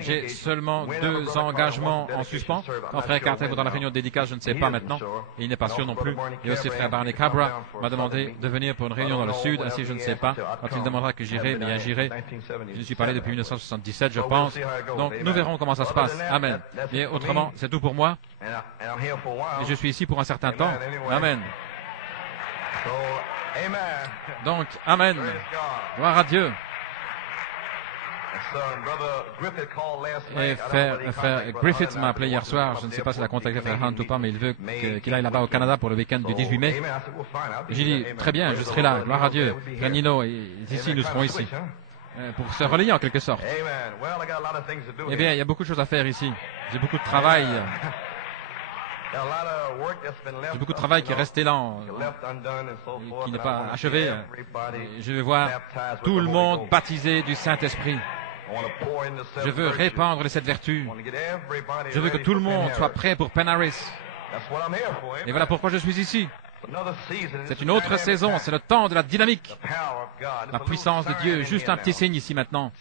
j'ai seulement 2 engagements en suspens. Quand frère Carter va dans la réunion de dédicace, je ne sais pas maintenant, et il n'est pas sûr non plus. Et aussi frère Barney Cabra m'a demandé de venir pour une réunion dans le sud, ainsi je ne sais pas. Quand il demandera que j'irai, bien j'irai. Je ne suis pas allé depuis 1977, je pense. Donc nous verrons comment ça se passe. Amen. Mais autrement, c'est tout pour moi. Et je suis ici pour un certain temps. Amen. Donc, amen. Gloire à Dieu. Et frère Griffith m'a appelé hier soir. Je ne sais pas s'il a contacté frère Hunt ou pas, mais il veut qu'il aille là-bas au Canada pour le week-end du 18 mai. J'ai dit, très bien, je serai là. Gloire à Dieu. Frère Nino est ici, nous serons ici. Pour se relayer en quelque sorte. Eh bien, il y a beaucoup de choses à faire ici. J'ai beaucoup de travail. J'ai beaucoup de travail qui est resté là, qui n'est pas achevé. Je vais voir tout le monde baptisé du Saint-Esprit. Je veux répandre les 7 vertus. Je veux que tout le monde soit prêt pour Penaris. Et voilà pourquoi je suis ici. C'est une autre saison, c'est le temps de la dynamique, la puissance de Dieu. Juste un petit signe ici maintenant.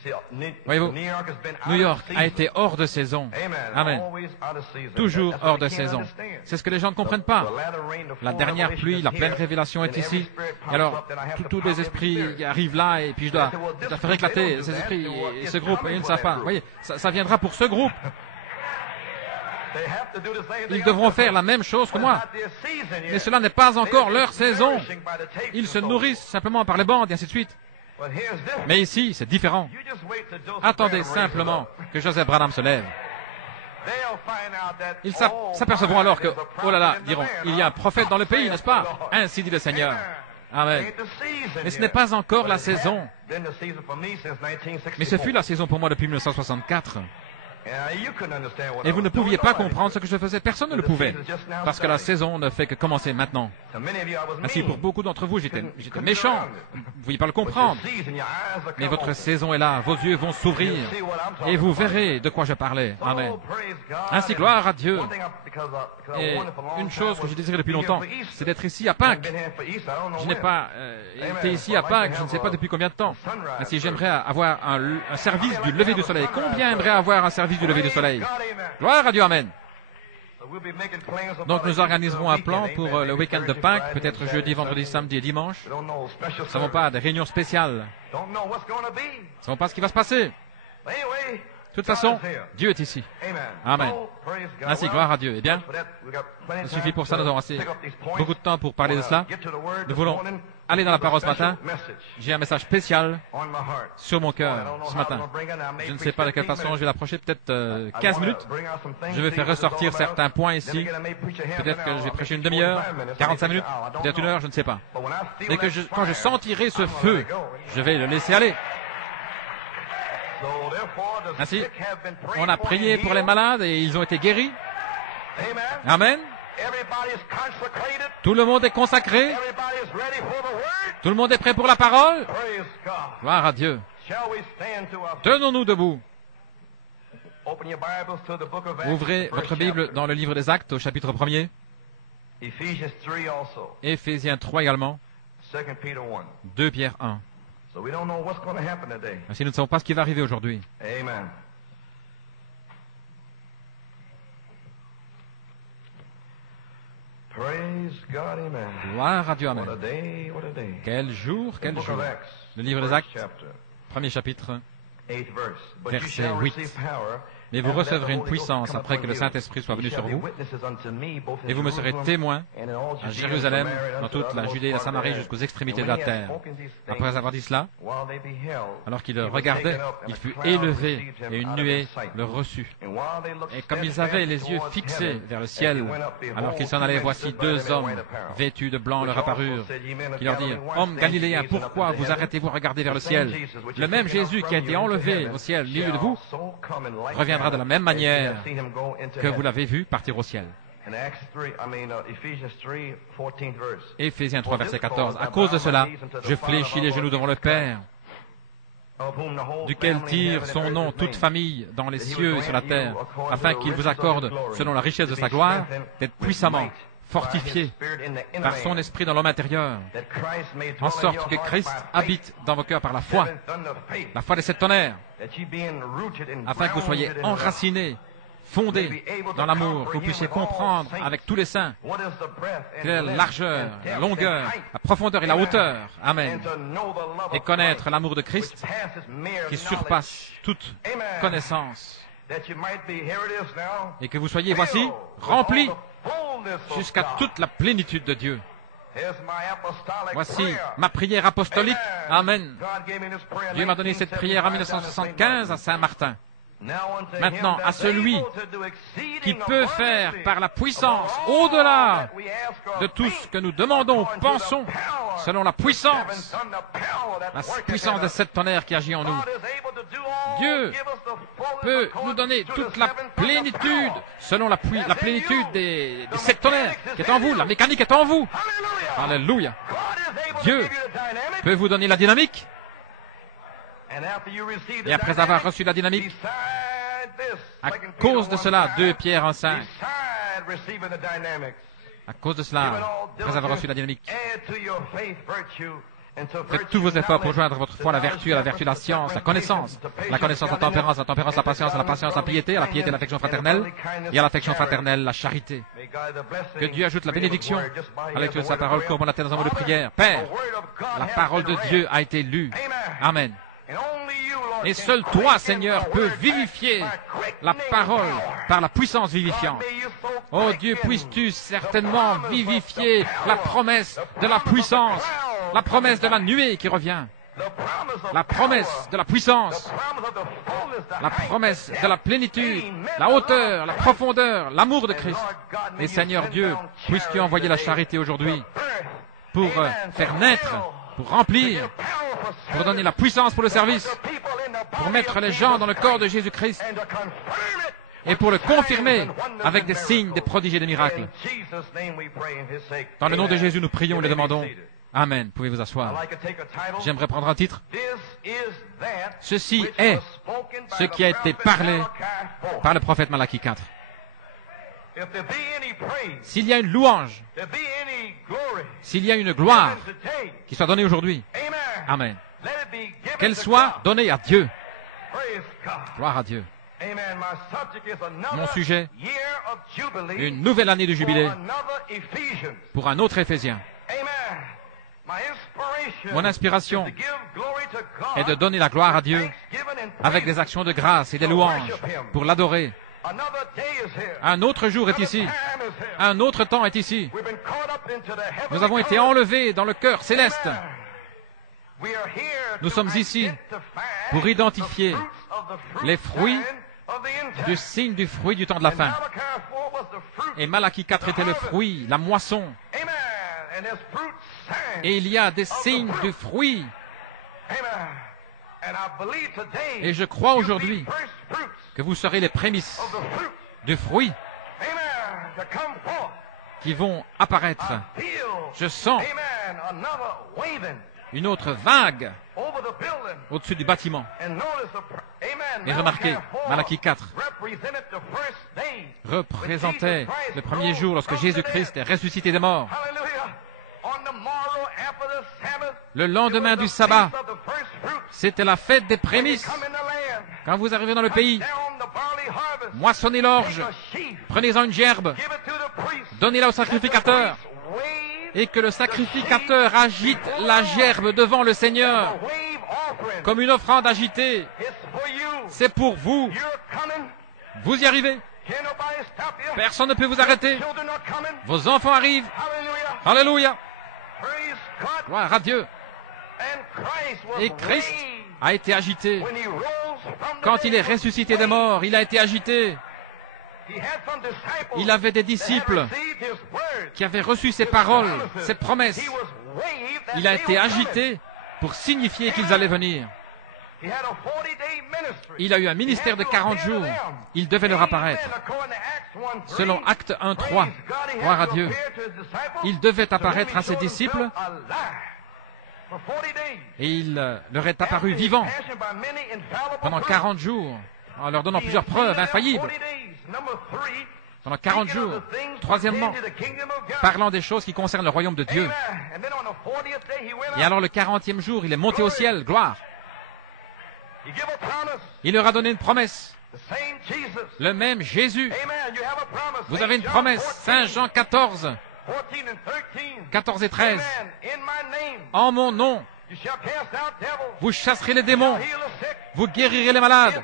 Voyez-vous, New York a été hors de saison. Amen. Toujours hors de saison. C'est ce que les gens ne comprennent pas. La dernière pluie, la pleine révélation est ici. Et alors, tous les esprits arrivent là et puis je dois faire éclater ces esprits et ce groupe. Et ils ne savent pas. Vous voyez, ça viendra pour ce groupe. Ils devront faire la même chose que moi. Mais cela n'est pas encore leur saison. Ils se nourrissent simplement par les bandes et ainsi de suite. Mais ici, c'est différent. Attendez simplement que Joseph Branham se lève. Ils s'apercevront alors que, oh là là, diront, il y a un prophète dans le pays, n'est-ce pas? Ainsi dit le Seigneur. Amen. Mais ce n'est pas encore la saison. Mais ce fut la saison pour moi depuis 1964. Et vous ne pouviez pas comprendre ce que je faisais. Personne ne le pouvait. Parce que la saison ne fait que commencer maintenant. Ainsi, pour beaucoup d'entre vous, j'étais méchant. Vous ne pouviez pas le comprendre. Mais votre saison est là. Vos yeux vont s'ouvrir. Et vous verrez de quoi je parlais. Amen. Ainsi, gloire à Dieu. Et une chose que j'ai désiré depuis longtemps, c'est d'être ici à Pâques. Je n'ai pas été ici à Pâques, je ne sais pas depuis combien de temps. Ainsi, j'aimerais avoir un service du lever du soleil. Combien aimeraient avoir un service du lever du soleil? Gloire à Dieu, amen. Donc nous organiserons un plan pour le week-end de Pâques, peut-être jeudi, vendredi, samedi et dimanche. Nous ne savons pas, des réunions spéciales. Nous ne savons pas ce qui va se passer. De toute façon, Dieu est ici. Amen. Ainsi, gloire à Dieu. Eh bien, il suffit pour ça, nous avons assez beaucoup de temps pour parler de cela. Nous voulons aller dans la parole ce matin, j'ai un message spécial sur mon cœur ce matin. Je ne sais pas de quelle façon je vais l'approcher, peut-être 15 minutes. Je vais faire ressortir certains points ici. Peut-être que je vais prêcher une demi-heure, 45 minutes, peut-être une heure, je ne sais pas. Mais que quand je sentirai ce feu, je vais le laisser aller. Ainsi, on a prié pour les malades et ils ont été guéris. Amen. Tout le monde est consacré. Tout le monde est prêt pour la parole. Gloire à Dieu. Tenons-nous debout. Ouvrez votre Bible dans le livre des Actes au chapitre 1er. Éphésiens 3 également. 2 Pierre 1. Ainsi, nous ne savons pas ce qui va arriver aujourd'hui. Amen. Praise God, amen. Gloire à Dieu, amen. What a day, what a day. Quel jour, quel The book jour. of Acts, Le livre des first Actes, chapter, premier chapitre. 8th verse. But Verset you shall 8. receive power Mais vous after that the recevrez une Holy Ghost puissance come après que upon le you. Saint-Esprit soit venu You shall sur be vous, witnesses unto me, both in et vous me serez Jerusalem témoins and in all à Judea and Jérusalem, Samaria, dans unto toute the la uttermost Judée et la part of the Samarie earth. jusqu'aux And extrémités de when la he had terre. spoken these Après things, avoir dit cela, while they beheld, alors qu'il he le was regardait, taken up, and il a fut cloud élevé received him et une out of nuée his sight. le reçut. And while they looked Et comme ils avaient les yeux steadfastly fixés towards vers le heaven, ciel, as he went up, behold, alors qu'ils s'en two allaient, men voici stood by deux them in hommes white apparel, vêtus de blanc leur which also apparurent, said, Ye men of qui leur dirent, Galilee, why Hommes stand ye galiléens, gazing up pourquoi into vous heaven? arrêtez-vous à regarder vers le The same ciel? Jesus, which Le is même taken up Jésus from qui a you été into enlevé heaven, au ciel, au milieu de shall vous, so come in like reviendra de la même manner as ye manière have seen him go into que vous heaven. l'avez vu partir au ciel. In Ephesians 3, 14th verse. Éphésiens 3, verset 14. À cause de cela, je fléchis les genoux devant le Père, Of whom the whole duquel family in tire heaven son bears nom his toute name. famille dans les cieux et sur la terre, afin qu'il vous accorde, selon la richesse de sa gloire, d'être puissamment fortifié par son esprit dans l'homme intérieur, en sorte que Christ habite dans vos cœurs par la foi des sept tonnerres, afin que vous soyez enracinés, fondés dans l'amour, que vous puissiez comprendre avec tous les saints quelle est la largeur, la longueur, la profondeur et la hauteur. Amen. Et connaître l'amour de Christ qui surpasse toute connaissance. Et que vous soyez, voici, remplis jusqu'à toute la plénitude de Dieu. Voici ma prière apostolique. Amen. Dieu m'a donné cette prière en 1975 à Saint-Martin. Maintenant, à celui qui peut faire par la puissance au-delà de tout ce que nous demandons, pensons, selon la puissance des sept tonnerres qui agit en nous. Dieu peut nous donner toute la plénitude, selon la plénitude des sept tonnerres qui est en vous. La mécanique est en vous. Alléluia. Dieu peut vous donner la dynamique. Et après avoir reçu la dynamique, à cause de cela, 2 Pierre 1,5, à cause de cela, après avoir reçu la dynamique, faites tous vos efforts pour joindre votre foi à la vertu la science, la connaissance la tempérance, la patience, la patience, la piété, à la piété, l'affection fraternelle, et à l'affection fraternelle, la charité. Que Dieu ajoute la bénédiction à la lecture de sa parole, courbons la tête dans un mot de prière. Père, la parole de Dieu a été lue. Amen. Et seul toi, Seigneur, peux vivifier la parole par la puissance vivifiante. Oh Dieu, puisses-tu certainement vivifier la promesse de la puissance, la promesse de la nuée qui revient, la promesse de la puissance, la promesse de la plénitude, la hauteur, la profondeur, l'amour de Christ. Et Seigneur Dieu, puisses-tu envoyer la charité aujourd'hui pour faire naître, pour remplir, pour donner la puissance pour le service, pour mettre les gens dans le corps de Jésus-Christ et pour le confirmer avec des signes, des prodiges et des miracles. Dans le nom de Jésus, nous prions et le demandons. Amen. Pouvez-vous asseoir. J'aimerais prendre un titre. Ceci est ce qui a été parlé par le prophète Malachie 4. S'il y a une louange, s'il y a une gloire qui soit donnée aujourd'hui, Amen. Qu'elle soit donnée à Dieu. Gloire à Dieu. Mon sujet, une nouvelle année de jubilé pour un autre Éphésien. Mon inspiration est de donner la gloire à Dieu avec des actions de grâce et des louanges pour l'adorer. Un autre jour est ici. Un autre temps est ici. Nous avons été enlevés dans le cœur céleste. Nous sommes ici pour identifier les fruits du signe du fruit du temps de la fin. Et Malachie 4 était le fruit, la moisson. Et il y a des signes du fruit. Et je crois aujourd'hui que vous serez les prémices du fruit qui vont apparaître. Je sens une autre vague au-dessus du bâtiment. Et remarquez, Malachie 4 représentait le premier jour lorsque Jésus-Christ est ressuscité des morts. Le lendemain du sabbat, c'était la fête des prémices. Quand vous arrivez dans le pays, moissonnez l'orge, prenez-en une gerbe, donnez-la au sacrificateur, et que le sacrificateur agite la gerbe devant le Seigneur comme une offrande agitée. C'est pour vous. Vous y arrivez. Personne ne peut vous arrêter. Vos enfants arrivent. Alléluia. Gloire à Dieu. Et Christ a été agité. Quand il est ressuscité des morts, il a été agité. Il avait des disciples qui avaient reçu ses paroles, ses promesses. Il a été agité pour signifier qu'ils allaient venir. Il a eu un ministère de 40 jours. Il devait leur apparaître. Selon Actes 1:3, gloire à Dieu, il devait apparaître à ses disciples et il leur est apparu vivant pendant 40 jours, en leur donnant plusieurs preuves infaillibles. Pendant 40 jours. Troisièmement, parlant des choses qui concernent le royaume de Dieu. Et alors le 40e jour, il est monté au ciel, gloire. Il leur a donné une promesse. Le même Jésus. Vous avez une promesse. Saint Jean 14. 14 et 13. En mon nom, vous chasserez les démons. Vous guérirez les malades.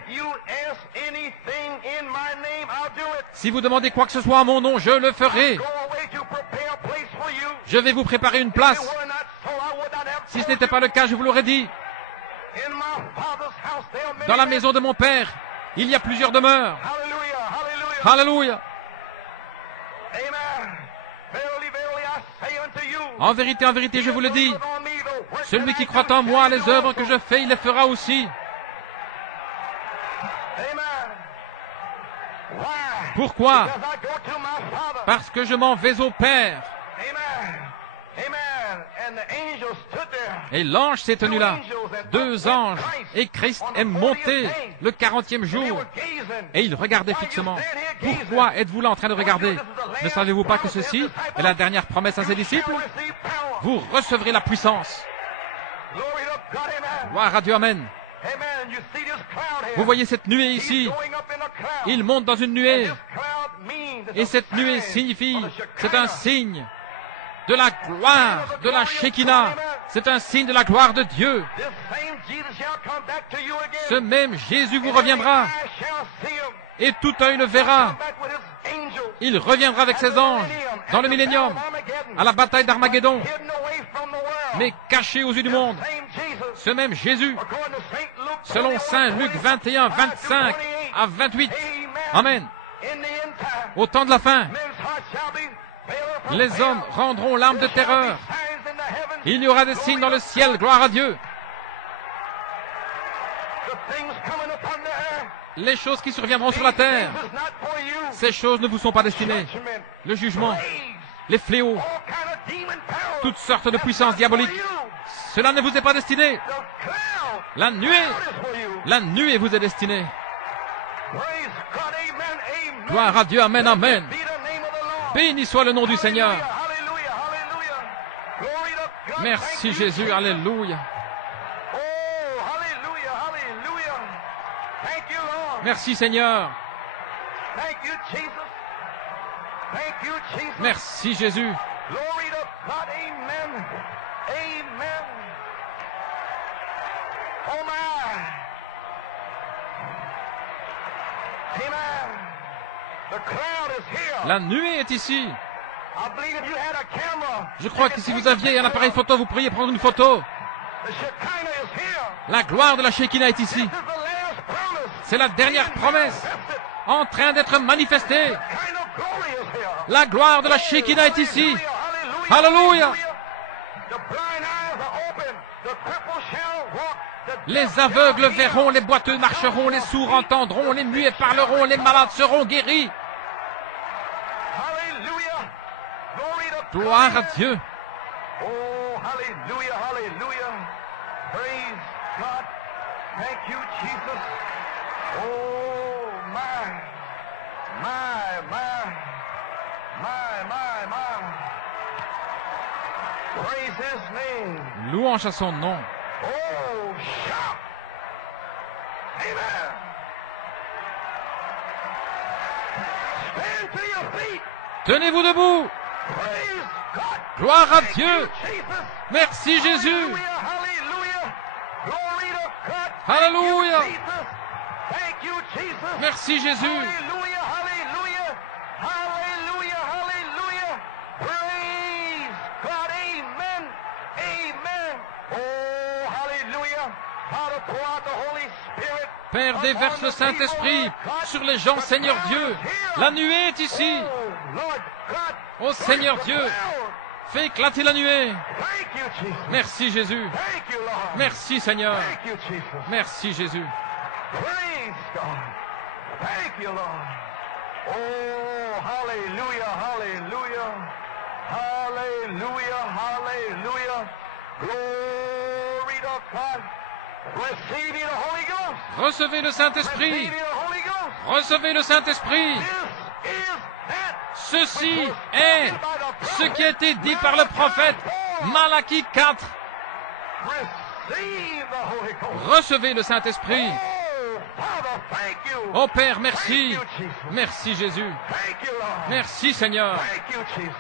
Si vous demandez quoi que ce soit en mon nom, je le ferai. Je vais vous préparer une place. Si ce n'était pas le cas, je vous l'aurais dit. Dans la maison de mon Père, il y a plusieurs demeures. Alléluia. En vérité, je vous le dis, celui qui croit en moi, les œuvres que je fais, il les fera aussi. Pourquoi? Parce que je m'en vais au Père. Et l'ange s'est tenu là, 2 anges, et Christ est monté le 40e jour, et il regardait fixement. Pourquoi êtes-vous là en train de regarder? Ne savez-vous pas que ceci est la dernière promesse à ses disciples? Vous recevrez la puissance. Gloire à Dieu, amen. Vous voyez cette nuée ici. Il monte dans une nuée. Et cette nuée signifie, c'est un signe de la gloire, de la Shekinah. C'est un signe de la gloire de Dieu. Ce même Jésus vous reviendra. Et tout œil le verra. Il reviendra avec ses anges dans le millénium, à la bataille d'Armageddon, mais caché aux yeux du monde. Ce même Jésus, selon Saint Luc 21, 25 à 28. Amen. Au temps de la fin, les hommes rendront l'âme de terreur. Il y aura des signes dans le ciel, gloire à Dieu. Les choses qui surviendront sur la terre, ces choses ne vous sont pas destinées. Le jugement, les fléaux, toutes sortes de puissances diaboliques, cela ne vous est pas destiné. La nuée vous est destinée. Gloire à Dieu, amen, amen. Béni soit le nom du Seigneur. Merci Jésus, alléluia. Merci Seigneur. Merci Jésus. La nuée est ici. I believe if you had a camera, Je crois que si vous aviez un appareil photo, vous pourriez prendre une photo. the Shekinah is here. La gloire de la Shekinah est ici. This is the last promise. C'est la dernière promesse en train d'être manifestée. Kind of glory is here. La gloire de la Shekinah est ici. Hallelujah. Alléluia. The blind eyes are open. The cripple shall walk. The Les aveugles verront, les boiteux marcheront, les sourds entendront, les muets parleront, les malades seront guéris. Hallelujah. Glory to Gloire à Dieu. Oh, hallelujah, hallelujah. Praise God. Thank you, Jesus. Oh, my, my, my, my, my, my. Praise His name. Louange à son nom. Oh, shout. Amen. Stand to your feet. Tenez-vous debout. Praise God. Gloire à Thank Dieu. you, Jesus. Merci Jésus. Hallelujah, hallelujah. Glory to God. Alléluia. Thank you, Jesus. Thank you, Jesus. Merci Jésus. Hallelujah, hallelujah. Hallelujah, hallelujah. Praise God. Amen. Amen. Oh, hallelujah. Father, pour out the Holy Spirit. Père, déverse le Saint-Esprit sur les gens, Seigneur Dieu. La nuée est ici. Oh, Lord God. Ô Seigneur Dieu, fais éclater la nuée. Thank you, Jesus. Merci Jésus. Thank you, Lord. Merci Seigneur. Thank you, Jesus. Merci Jésus. Praise God. Thank you, Lord. Oh, hallelujah, hallelujah. Hallelujah, hallelujah. Glory to God. Receiving the Holy Ghost. Recevez le Saint-Esprit. Receiving the Holy Ghost. Recevez le Saint-Esprit. This is that. Ceci est ce qui a été dit par le prophète Malachie 4. Receive the Holy Ghost. Recevez le Saint-Esprit. Oh, Father, thank you. Ô Père, merci. Thank you, Jesus. Merci Jésus. Thank you, Lord. Merci Seigneur. Thank you, Jesus.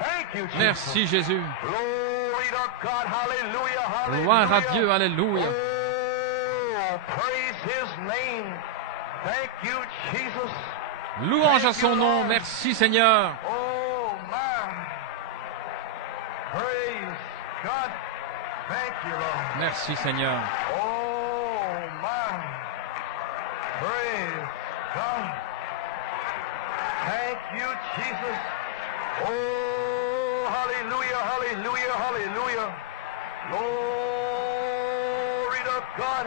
Thank you, Jesus. Merci Jésus. Glory to God. Hallelujah. Hallelujah. Gloire à Dieu. Alléluia. Oh, praise His name. Thank you, Jesus. Louange à son nom. Merci Seigneur. Oh, my. Praise God. Thank you, Lord. Merci Seigneur. Oh, my. Praise God. Thank you, Jesus. Oh, hallelujah, hallelujah, hallelujah. Glory to God.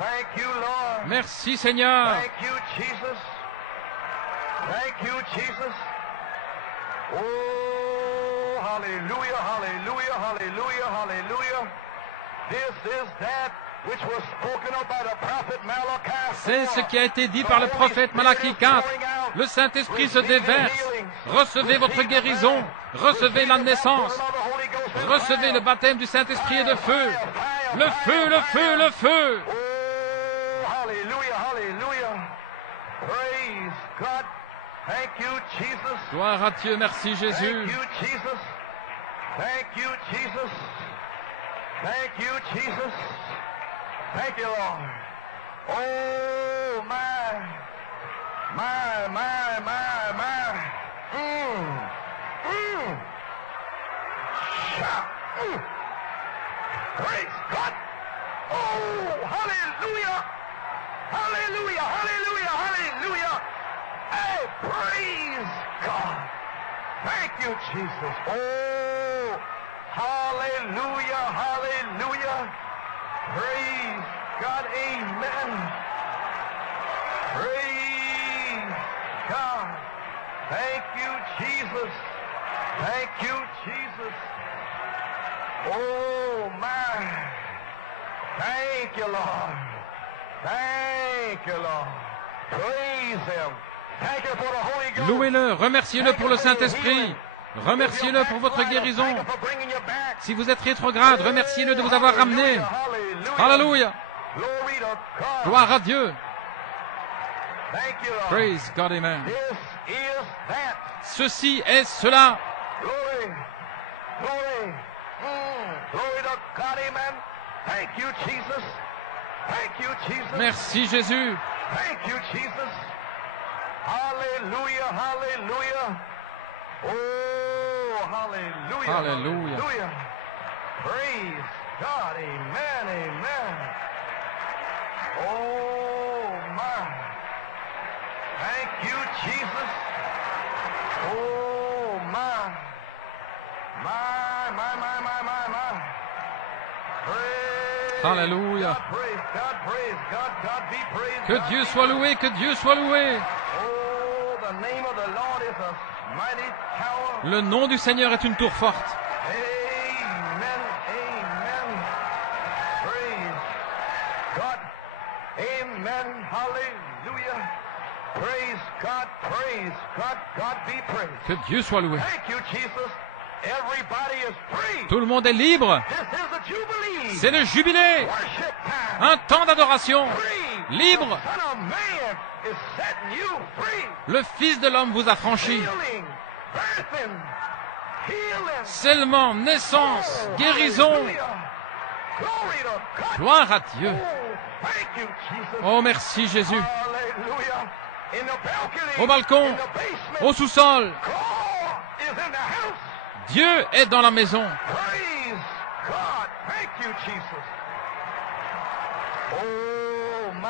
Thank you, Lord. Merci Seigneur. Thank you, Jesus. Thank you, Jesus. Oh, hallelujah, hallelujah, hallelujah, hallelujah. This is that which was spoken of by the prophet Malachi. C'est ce qui a été dit par le prophète Malachie 4. Le Saint-Esprit se déverse. Recevez votre guérison. Recevez la naissance. Recevez le baptême du Saint-Esprit et de feu. Le feu, le feu, le feu. Oh, hallelujah, hallelujah. Praise God. Thank you, Jesus. Gloire à Dieu, merci Jésus. Thank you, Jesus. Thank you, Jesus. Thank you, Jesus. Thank you, Lord. Oh, my. My, my, my, my. Shout. Praise God. Oh, hallelujah. Hallelujah, hallelujah, hallelujah. Hey, praise God. Thank you, Jesus. Oh, hallelujah, hallelujah. Praise God, amen. Praise God. Thank you, Jesus. Thank you, Jesus. Oh, my. Thank you, Lord. Thank you, Lord. Praise Him. Thank you for the Holy Ghost. Louez-le, remerciez-le pour le Saint-Esprit. Remerciez-le pour votre guérison. Thank you for bringing you back. Si vous êtes rétrograde, remerciez-le de vous avoir ramené. Alléluia. Glory to God. Gloire à Dieu. Thank you, Lord. Praise God, amen. This is that. Ceci est cela. Glory. Glory. Glory to God, amen. Thank you, Jesus. Thank you, Jesus. Merci Jésus. Thank you, Jesus. Hallelujah, hallelujah. Oh, hallelujah. Hallelujah. Hallelujah. Praise God. Amen. Amen. Oh, my. Thank you, Jesus. Oh, my. My. Praise Alléluia. God, praise God, praise God, God be praised. Que God Dieu be soit praised. loué, que Dieu soit loué. Oh, the name of the Lord is a mighty tower. Le nom du Seigneur est une tour forte. Amen, amen. Praise God. Amen, hallelujah. Praise God, God be praised. Que Dieu soit loué. Thank you, Jesus. Everybody is free. Tout le monde est libre. This is the Jubilee. C'est le jubilé. Worship time. Un temps d'adoration. Free. Libre. The Son of Man is setting you free. Le Fils de l'homme vous a franchi. Healing, birthing, healing. Seulement naissance, guérison. Hallelujah. Glory to God. Gloire à Dieu. Oh, thank you, Jesus. Oh, merci Jésus. Hallelujah. In the balcony, Au balcon, in the basement, au sous-sol, God is in the house. Dieu est dans la maison. Praise God. Thank you, Jesus. Oh, my.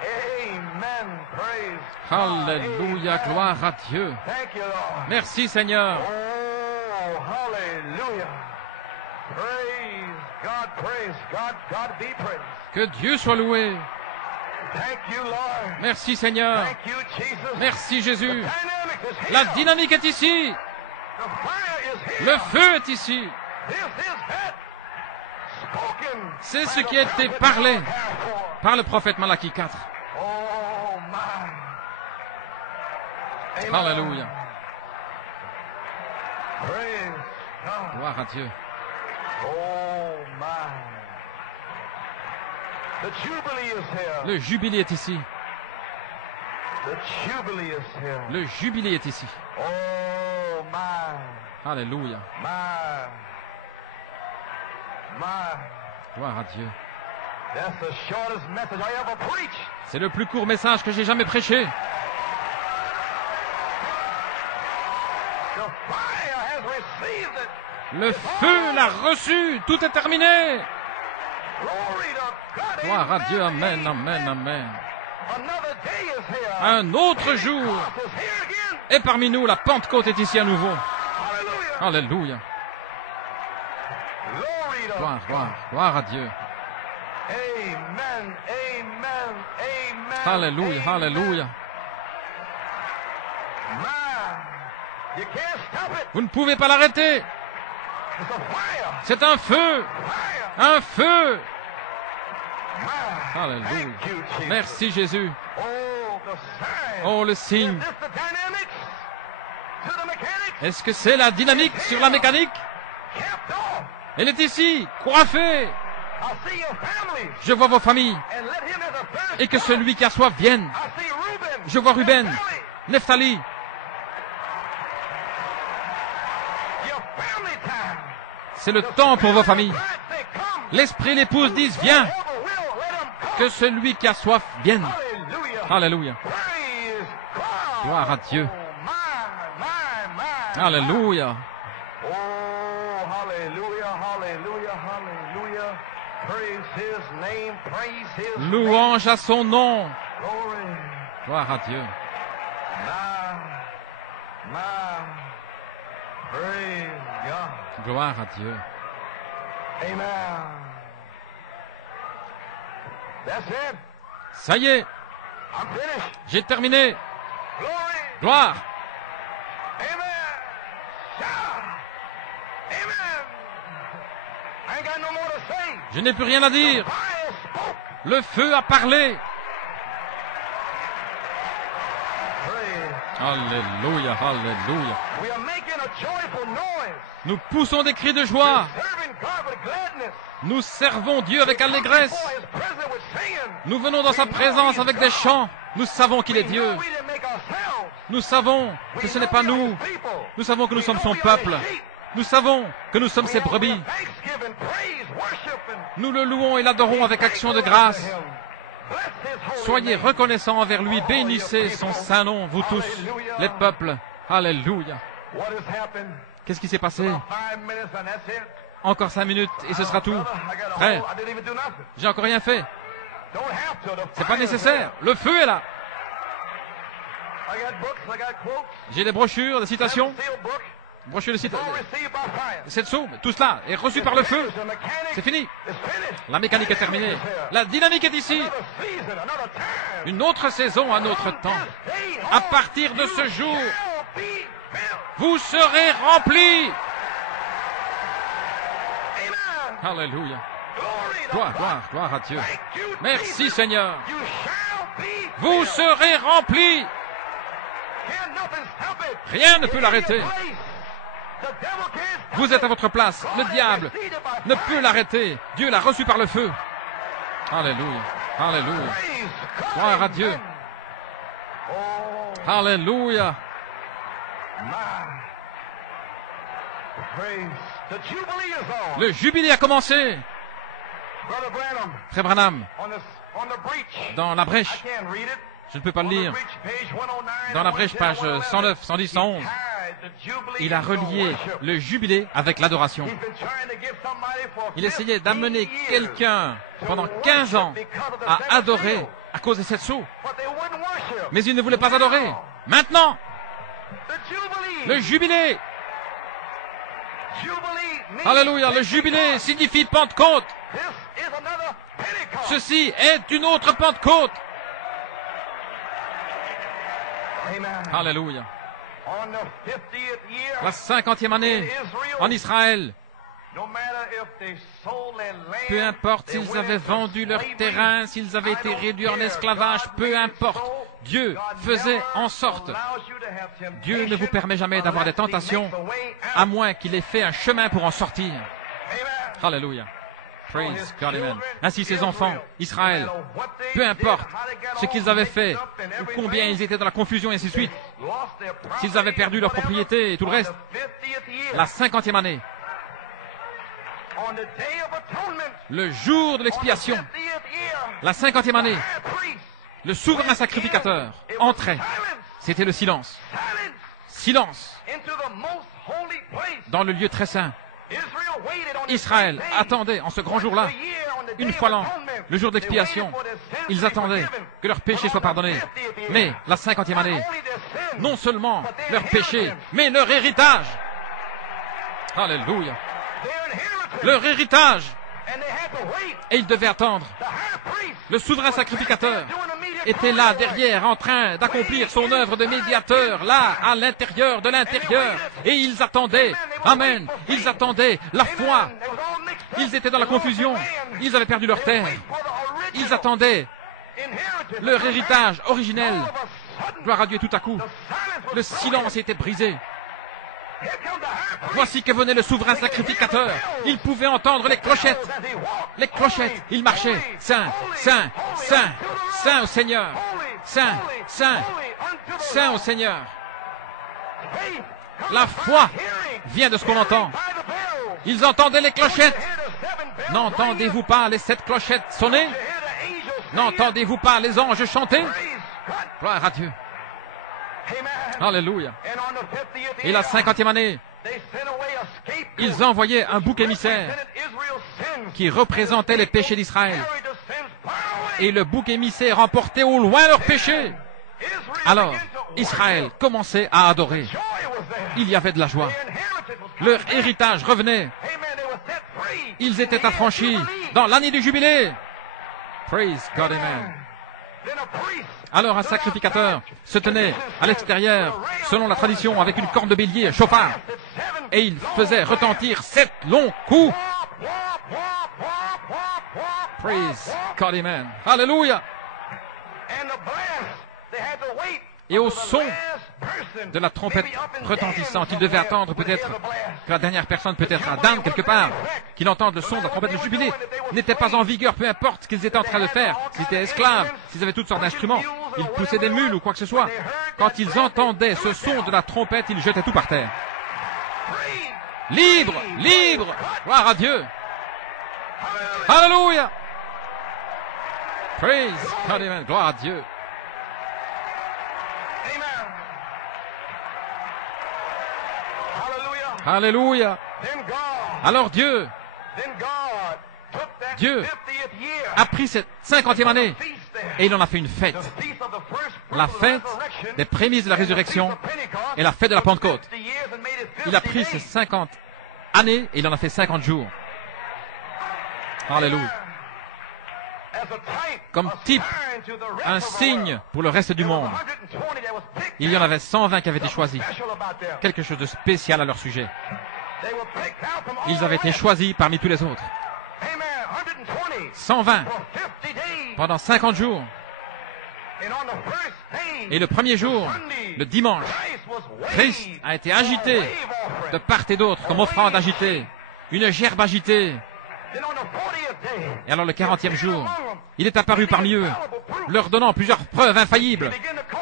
Amen. Praise God. Alléluia, Amen. gloire à Dieu. Thank you, Lord. Merci Seigneur. Oh, hallelujah. Praise God. God be praised. Que Dieu soit loué. Thank you, Lord. Merci Seigneur. Thank you, Jesus. Merci Jésus. The dynamic is here. La dynamique est ici. The fire is here. Le feu est ici. This is that spoken C'est by ce the qui a été prophet parlé Malachi 4. par le prophète Malachie 4. Oh, my. Amen. Alléluia. Praise God. Gloire à Dieu. Oh, my. The Jubilee is here. Le jubilé est ici. The Jubilee is here. Le jubilé est ici. Oh, my. Alléluia. My. Gloire à Dieu. That's the shortest message I ever preached. C'est le plus court message que j'ai jamais prêché. The fire has received it. Le feu l'a reçu. Tout est terminé. Glory to God. Gloire à Dieu. Amen, Amen. amen, amen. Another day is here. Un autre jour. Pentecost is here again. Et parmi nous, la Pentecôte est ici à nouveau. Hallelujah. Alléluia. Glory to Gloire, God. gloire, gloire à Dieu. Amen. Amen. Alléluia, Amen. alléluia. My. You can't stop it. Vous ne pouvez pas l'arrêter. It's a fire. C'est un feu. Fire. Un feu. My. Alléluia. Thank you, Jesus. Merci Jésus. Oh, the sign. Oh, le signe. Is this the dynamics to the mechanics? Est-ce que c'est la dynamique sur la mécanique? Capped off. Elle est ici, coiffée. I see your family. Je vois vos familles. And let him as a third. Et que celui qui a soif vienne. I see Reuben. Je vois Ruben, Naphtali. Nephtali. Your family time. C'est le temps pour vos familles. Bride say, come. L'esprit et l'épouse disent, viens. Whoever will, let him come. Que celui qui a soif vienne. Hallelujah. Alléluia. Praise God. Gloire à Dieu. Oh, my. Alléluia. Oh, hallelujah. Praise his name. Praise his name. Louange à son nom. Glory. Gloire à Dieu. My. Praise God. Gloire à Dieu. Amen. That's it. Ça y est, I'm finished. j'ai terminé. Glory. Gloire. Amen. Shout. Amen. I ain't got no more to say. Je n'ai plus rien à dire. Fire spoke. Le feu a parlé. Praise. Alléluia, alléluia. We are making a joyful noise. Nous poussons des cris de joie. Serving God with gladness. Nous servons Dieu avec allégresse. Before his presence with singing. Nous venons dans sa présence avec des chants. Nous savons qu'il est We Dieu. know we didn't make ourselves. Nous savons que We ce n'est know pas we are nous. his people. Nous savons que nous We sommes know son we are his peuple. sheep. Nous savons que nous sommes We ses offer brebis. thanksgiving, praise, worship, and Nous le louons et l'adorons avec action de grâce. Soyez reconnaissants envers lui. Bénissez son saint nom, vous tous, les peuples. Alléluia. Qu'est-ce qui s'est passé? Encore 5 minutes et ce sera tout. Frère, j'ai encore rien fait. C'est pas nécessaire. Le feu est là. J'ai des brochures, des citations. Brochures de citations. Cette soupe, tout cela est reçu par le feu. C'est fini. La mécanique est terminée. La dynamique est ici. Une autre saison, un autre temps. À partir de ce jour, vous serez remplis. Alléluia. Gloire à Dieu. Merci Seigneur. Vous serez remplis. Rien ne peut l'arrêter. Vous êtes à votre place. Le diable ne peut l'arrêter. Dieu l'a reçu par le feu. Alléluia. Alléluia. Gloire à Dieu. Alléluia. Le jubilé a commencé. Frère Branham, dans la brèche, je ne peux pas le lire, dans la brèche, page 109, 110, 111, il a relié le jubilé avec l'adoration. Il essayait d'amener quelqu'un pendant 15 ans à adorer à cause de cette sceau. Mais il ne voulait pas adorer. Maintenant, le jubilé. Alléluia, le jubilé signifie Pentecôte. Ceci est une autre Pentecôte. Alléluia. La 50e année en Israël. Peu importe s'ils avaient vendu leur terrain, s'ils avaient été réduits en esclavage, peu importe. Dieu faisait en sorte. Dieu ne vous permet jamais d'avoir des tentations, à moins qu'il ait fait un chemin pour en sortir. Alléluia. Praise God, amen. Ainsi ces enfants, Israël, peu importe ce qu'ils avaient fait, ou combien ils étaient dans la confusion et ainsi de suite, s'ils avaient perdu leur propriété et tout le reste, la 50e année, le jour de l'expiation, la 50e année, le souverain sacrificateur entrait. C'était le silence. Silence dans le lieu très saint. Israël attendait en ce grand jour-là, une fois l'an, le jour d'expiation, ils attendaient que leur péché soit pardonné. Mais la 50e année, non seulement leur péché, mais leur héritage. Alléluia. Leur héritage. Et ils devaient attendre. Le souverain sacrificateur était là, derrière, en train d'accomplir son œuvre de médiateur, là, à l'intérieur de l'intérieur. Et ils attendaient. Amen. Ils attendaient la foi. Ils étaient dans la confusion. Ils avaient perdu leur terre. Ils attendaient leur héritage originel. Gloire à Dieu, tout à coup. Le silence était brisé. Voici que venait le souverain sacrificateur. Il pouvait entendre les clochettes. Les clochettes. Il marchait. Saint, Saint, Saint, Saint au Seigneur. Saint, Saint, Saint au Seigneur. La foi vient de ce qu'on entend. Ils entendaient les clochettes. N'entendez-vous pas les 7 clochettes sonner? N'entendez-vous pas les anges chanter? Gloire à Dieu. Alléluia. Et la 50e année, ils envoyaient un bouc émissaire qui représentait les péchés d'Israël. Et le bouc émissaire emportait au loin leurs péchés. Alors, Israël commençait à adorer. Il y avait de la joie. Leur héritage revenait. Ils étaient affranchis dans l'année du jubilé. Praise God, amen. Alors un sacrificateur se tenait à l'extérieur, selon la tradition, avec une corne de bélier, un chauffard. Et il faisait retentir 7 longs coups. Praise God, amen. Alléluia. Et au son de la trompette retentissante, il devait attendre peut-être que la dernière personne, peut-être à Dan quelque part, qu'il entende le son de la trompette. Le jubilé n'était pas en vigueur, peu importe ce qu'ils étaient en train de faire. S'ils étaient esclaves, s'ils avaient toutes sortes d'instruments, ils poussaient des mules ou quoi que ce soit. Quand ils entendaient ce son de la trompette, ils jetaient tout par terre. Libre, libre, gloire à Dieu. Alléluia. Praise God, amen. Gloire à Dieu. Amen. Hallelujah. Alléluia. Then God, Alors Dieu took that Dieu 50th year a pris cette 50e année feast there. et il en a fait une fête. The feast of the first fruits La of the fête resurrection des prémices de la and the feast résurrection of Pentecost et la fête de la Pentecôte. 50 years and made it 50 Il a pris ces days. 50 années et il en a fait 50 jours. Alléluia. As a type, Comme a type, sign to the rest Un of the signe world. pour le reste du There was monde. 120 that was picked Il y en out. avait 120 qui avaient été choisis. Special about them. Quelque chose de spécial à leur sujet. They were picked out from all Ils avaient the été rest. choisis parmi tous les autres. Amen. 120 120 for 50 days. pendant 50 jours. And on the first day, Et le premier jour, Sunday, le dimanche, Christ was waved Christ a été agité for a wave offering. de part et d'autre comme offrande agitée, une gerbe agitée. Then on the 40th day, Et alors le 40e jour, il est apparu parmi eux, leur donnant plusieurs preuves infaillibles.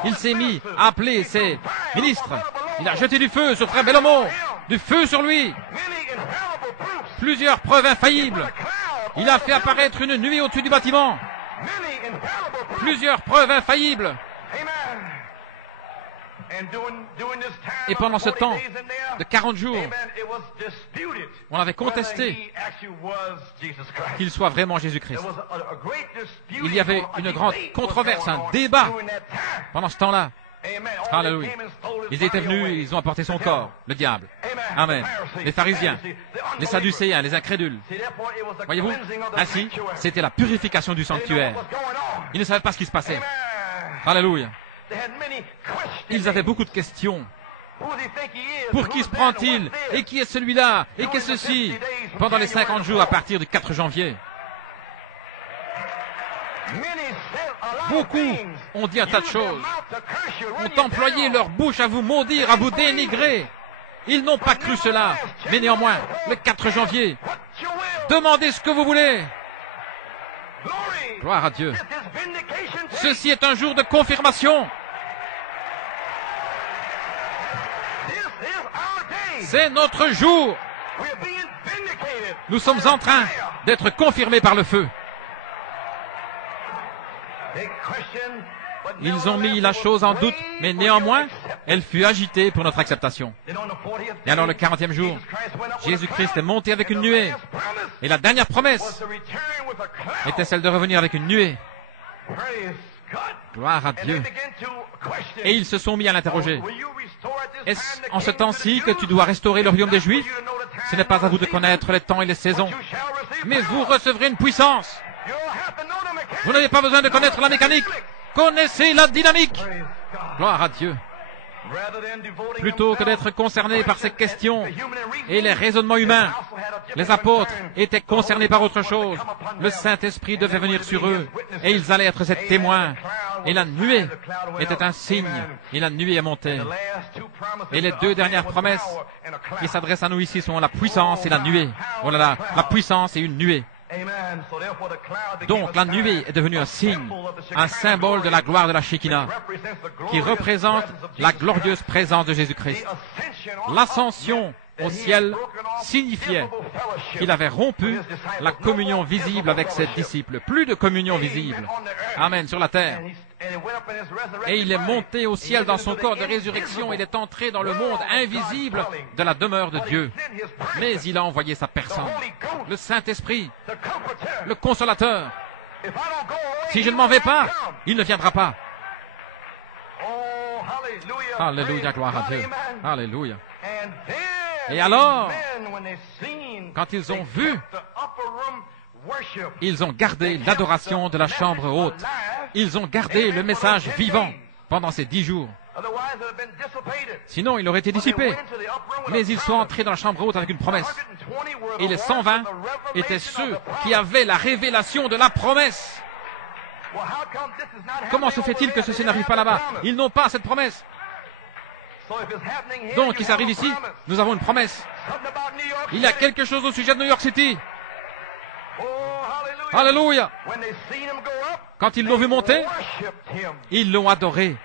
Il s'est mis à appeler ses ministres. Il a jeté du feu sur frère Bellomo, du feu sur lui, many infallible proofs. plusieurs preuves infaillibles. A cloud Il a fait apparaître une nuée au-dessus du bâtiment, many infallible proofs. plusieurs preuves infaillibles. Amen. And during this time Et pendant of ce 40 temps days in there, de 40 jours, amen, it was disputed on avait whether contesté he actually was Jesus Christ. qu'il soit vraiment Jésus-Christ. There was a great dispute, Il y avait a une debate grande was controverse, going un on débat. during that time. Pendant ce temps-là, Amen. All they Alléluia. came and stole his Ils étaient body venus, away. ils ont apporté son The corps, le diable. devil. Amen. The Pharisees, Les pharisiens, the les unbelievers. sadducéens, les incrédules. See, therefore, it was the Voyez-vous, cleansing of the ainsi, sanctuary. c'était la purification du They didn't know sanctuaire. what was going on. Ils ne savaient pas ce qui se passait. Amen. Alléluia. They had many questions. Ils avaient beaucoup de questions. Who does he think he is? Pour And qui who's se that? And prend-il? what's Et this? qui est celui-là? Et qu'est ceci? Pendant les 50 jours à partir du 4 janvier. Many said a lot of Beaucoup things. ont dit un tas de Used their choses. mouth to curse you, run Ont you employé down. leur bouche à vous maudire, à vous dénigrer. Ils n'ont pas cru cela. Mais néanmoins, le 4 janvier, What you will. demandez ce que vous voulez. Glory. Gloire à Dieu. This is vindication day. Ceci est un jour de confirmation. This is our day. C'est notre jour. We're being vindicated. Nous sommes en train d'être confirmés par le feu. They questioned, but Ils ont mis la chose en doute, mais néanmoins, elle fut agitée pour notre acceptation. Then on the 40th Et alors le day, 40e jour, Jesus Christ went up with a Jésus-Christ cloud, est monté avec une and the nuée. last promise Et la dernière was promesse to return with a cloud. était celle de revenir avec une nuée. Praise God. Gloire à And they Dieu. began to question. Et ils se sont mis à l'interroger. Will you restore at this Est-ce time the en ce kingdom of the temps-ci que Jews? tu dois restaurer le royaume des Not for Juifs? you to know the time Ce n'est pas à vous de or the connaître les temps et les season, saisons, but you shall receive mais vous power. recevrez une puissance. You don't have to know the mechanics. Vous n'avez pas besoin de connaître la mécanique. Connaissez la dynamique. Praise God. Gloire à Dieu. Rather than devoting Plutôt que themselves d'être concernés par ces questions to human reasoning, et les raisonnements humains, they also had a different les apôtres concern. étaient The concernés Holy par Ghost autre was to chose. come upon Le them. Saint-Esprit And devait they venir were to sur be eux his witnesses. et ils allaient être ses Amen. témoins. The cloud Et la was a nuée sign, the cloud went était up. un signe Amen. et la nuée est montée. The last two promises Et les to deux us dernières was promesses power and a cloud. qui s'adressent à nous ici sont la puissance et la nuée. Oh là là, la puissance et une nuée. Amen. So therefore the cloud became Donc a la sign, nuée est devenue un a signe, symbol of the un Shekinah symbole de la glory, gloire de la which Shekinah, represents the qui glorious représente presence of la Jesus glorieuse Christ. présence de The Jésus-Christ. ascension on L'ascension up meant au that he ciel had broken off signifiait visible fellowship qu'il avait rompu with his disciples. la No communion more visible visible avec ses fellowship. disciples. Plus de communion Amen. visible. On the earth. Amen, sur la terre. And he went up in his resurrected Et il est body. monté au He ciel entered dans son into corps the de résurrection. Il invisible est entré dans le world monde of God's invisible dwelling. de la demeure de But he Dieu. sent his presence, Mais il a envoyé sa personne, the Holy Ghost, le Saint-Esprit, the Comforter. le Consolateur. If I don't go away, Si he je ne m'en vais will not pas, come. il ne viendra pas. Oh, hallelujah. Alléluia, Praise gloire à God, Dieu. amen. Alléluia. And then, Et alors, amen, when they seen, quand ils ont they vu, kept the upper room worship. ils ont gardé They kept l'adoration the de la message chambre haute. alive. Ils ont gardé le message vivant pendant ces 10 jours. Otherwise, it would have been dissipated. Sinon, il aurait été But they dissipé. went into the upper room with Mais a ils sont promise. entrés dans la chambre haute avec une promesse. 120 were the Et les words 120 of the revelation étaient of ceux the promise. qui avaient la révélation de la promesse. Well, how come this is not Comment happening se fait-il over que there? ceci They n'arrive didn't pas have là-bas? the promise. Ils n'ont pas cette promesse. So if it's happening here, Donc, you il have arrive a ici, promise. nous avons une promesse. Something about New York Il y a City. quelque chose au sujet de New York City. Oh, hallelujah. Alléluia. When they seen him go up, Quand ils l'ont vu monter, worshipped him. ils l'ont adoré.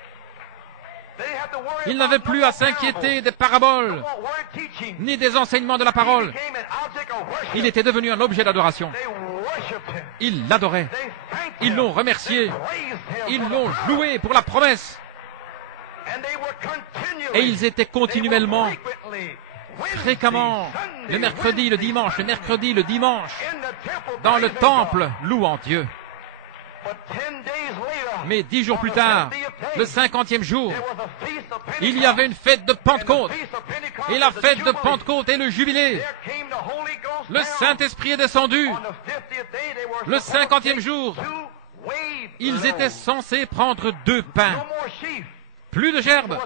They didn't have to worry Ils about n'avaient no plus more à s'inquiéter parables, des paraboles, no more word teaching. ni des enseignements de la He parole. became an object of worship. Il était devenu un objet d'adoration. They worshipped him. Ils l'adoraient. They thanked Ils l'ont remercié. Ils l'ont loué pour la promesse. Et ils étaient continuellement, fréquemment, le mercredi, le dimanche, le mercredi, le dimanche, dans le temple, louant Dieu. Mais 10 jours plus tard, le 50e jour, il y avait une fête de Pentecôte. Et la fête de Pentecôte est le jubilé. Le Saint-Esprit est descendu. Le 50e jour, ils étaient censés prendre 2 pains. Plus de gerbes.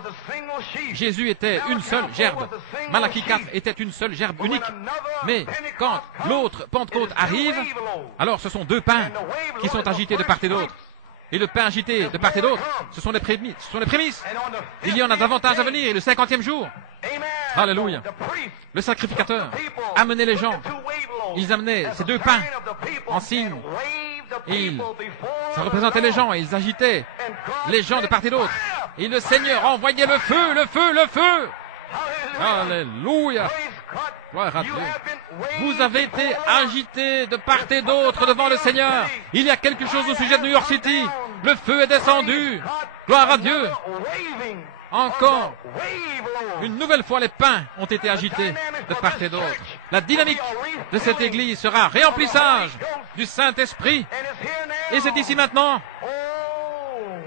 Jésus était une seule gerbe. Malachie 4 était une seule gerbe unique. Mais quand l'autre Pentecôte arrive, alors ce sont 2 pains qui sont agités de part et d'autre. Et le pain agité de part et d'autre, ce sont les prémices. Il y en a davantage à venir. Et le 50e jour, alléluia, le sacrificateur amenait les gens. Ils amenaient ces 2 pains en signe. Et ça représentait les gens. Et ils agitaient les gens de part et d'autre. Et le Seigneur envoyait le feu, le feu, le feu. Alléluia. Gloire à Dieu. Vous avez été agités de part et d'autre devant le Seigneur. Il y a quelque chose au sujet de New York City. Le feu est descendu. Gloire à Dieu. Encore une nouvelle fois, les pains ont été agités de part et d'autre. La dynamique de cette église sera réemplissage du Saint-Esprit. Et c'est ici maintenant.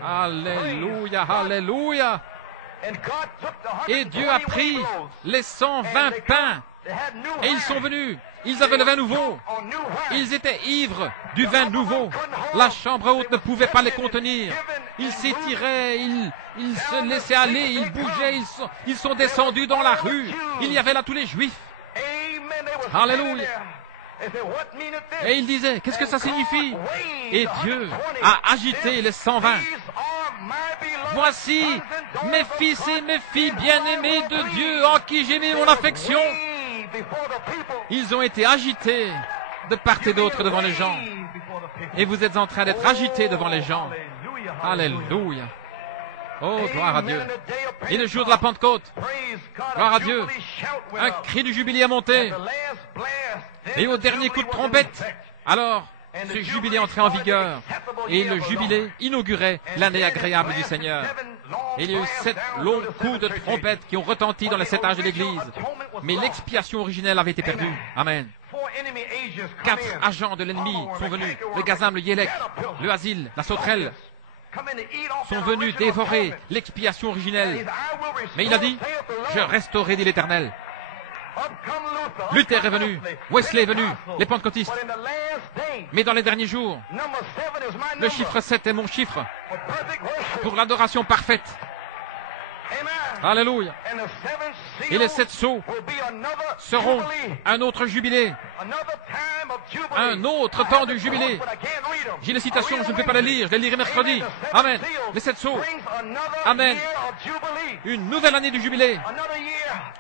Alléluia, alléluia. Et Dieu a pris les 120 pains et ils sont venus. Ils avaient le vin nouveau. Ils étaient ivres du vin nouveau. La chambre haute ne pouvait pas les contenir. Ils s'étiraient, ils se laissaient aller, ils bougeaient, ils sont descendus dans la rue. Il y avait là tous les Juifs. Alléluia. Et il disait, qu'est-ce que ça signifie? Et Dieu a agité les 120. Voici mes fils et mes filles bien-aimés de Dieu en qui j'ai mis mon affection. Ils ont été agités de part et d'autre devant les gens. Et vous êtes en train d'être agités devant les gens. Alléluia. Oh, gloire à Dieu. Et le jour de la Pentecôte, gloire à Dieu, un cri du jubilé a monté. Et au dernier coup de trompette, alors, ce jubilé entrait en vigueur. Et le jubilé inaugurait l'année agréable du Seigneur. Et il y a eu 7 longs coups de trompette qui ont retenti dans les 7 âges de l'Église. Mais l'expiation originelle avait été perdue. Amen. 4 agents de l'ennemi sont venus. Le gazam, le yélek, le asile, la sauterelle, sont venus dévorer l'expiation originelle. Mais il a dit, je restaurerai, dit l'Éternel. Luther est venu, Wesley est venu, les pentecôtistes. Mais dans les derniers jours, le chiffre 7 est mon chiffre pour l'adoration parfaite. Alléluia. Et les 7 sceaux seront un autre jubilé. Un autre temps du jubilé. J'ai les citations, je ne peux pas les lire, je les lirai mercredi. Amen. Les 7 sceaux. Amen. Une nouvelle année du jubilé.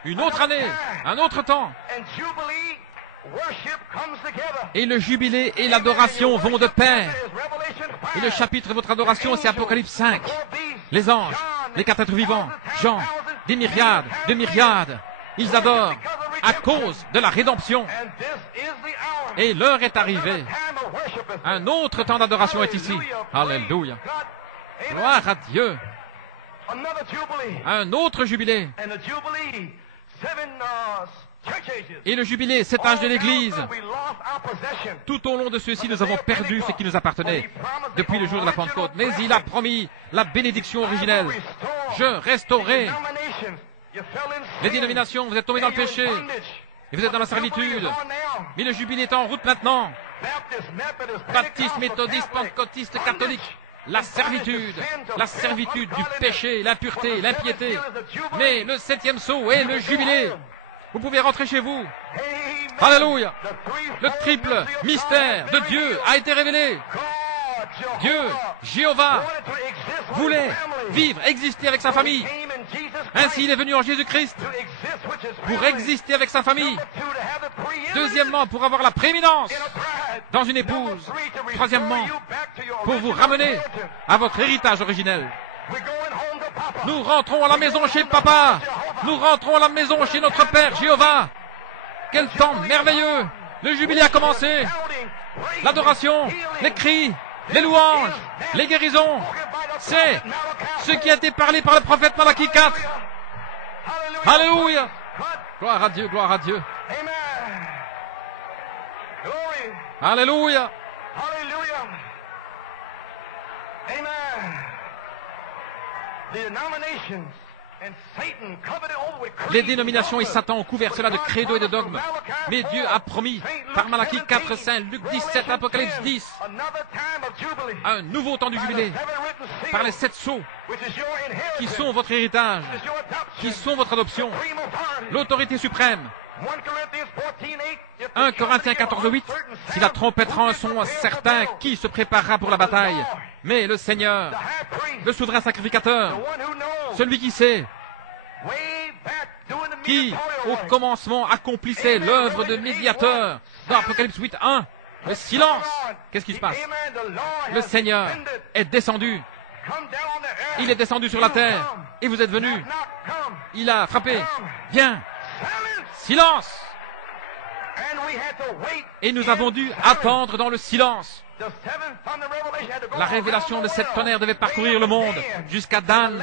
Une autre année. Un autre temps. Et le jubilé et l'adoration vont de pair. Et le chapitre de votre adoration, c'est Apocalypse 5. Les anges, les 4 êtres vivants, Jean, des myriades, de myriades. Ils adorent à cause de la rédemption. Et l'heure est arrivée. Un autre temps d'adoration est ici. Alléluia. Gloire à Dieu. Un autre jubilé. Et le jubilé, 7 âges de l'Église. Tout au long de ceux-ci, nous avons perdu ce qui nous appartenait depuis le jour de la Pentecôte. Mais il a promis la bénédiction originelle. Je restaurerai. Les dénominations, vous êtes tombés dans le péché. Et vous êtes dans la servitude. Mais le jubilé est en route maintenant. Baptiste, méthodiste, pentecôtiste, catholique. La servitude du péché, l'impureté, l'impiété. Mais le 7e sceau est le jubilé. Vous pouvez rentrer chez vous. Alléluia. Le triple mystère de Dieu a été révélé. Dieu, Jéhovah, voulait vivre, exister avec sa famille. Ainsi, il est venu en Jésus-Christ pour exister avec sa famille. Deuxièmement, pour avoir la prééminence dans une épouse. Troisièmement, pour vous ramener à votre héritage originel. Nous rentrons à la maison chez Papa. Nous rentrons à la maison chez notre Père Jéhovah. Quel temps merveilleux. Le jubilé a commencé. L'adoration, les cris, les louanges, les guérisons. C'est ce qui a été parlé par le prophète Malachie 4. Alléluia. Gloire à Dieu, gloire à Dieu. Alléluia. Les dénominations et Satan ont couvert cela de credo et de dogme. Mais Dieu a promis, par Malachie 4, 5, Luc 17, Apocalypse 10, un nouveau temps du jubilé, par les 7 sceaux, qui sont votre héritage, qui sont votre adoption, l'autorité suprême. 1 Corinthiens 14, 8, si la trompette rend un son certain, qui se préparera pour la bataille? Mais le Seigneur, le souverain sacrificateur, celui qui sait, qui au commencement accomplissait l'œuvre de médiateur dans Apocalypse 8, 1, le silence. Qu'est-ce qui se passe? Le Seigneur est descendu. Il est descendu sur la terre et vous êtes venus. Il a frappé. Viens. Silence. Et nous avons dû attendre dans le silence. La révélation de cette tonnerre devait parcourir le monde jusqu'à Dan,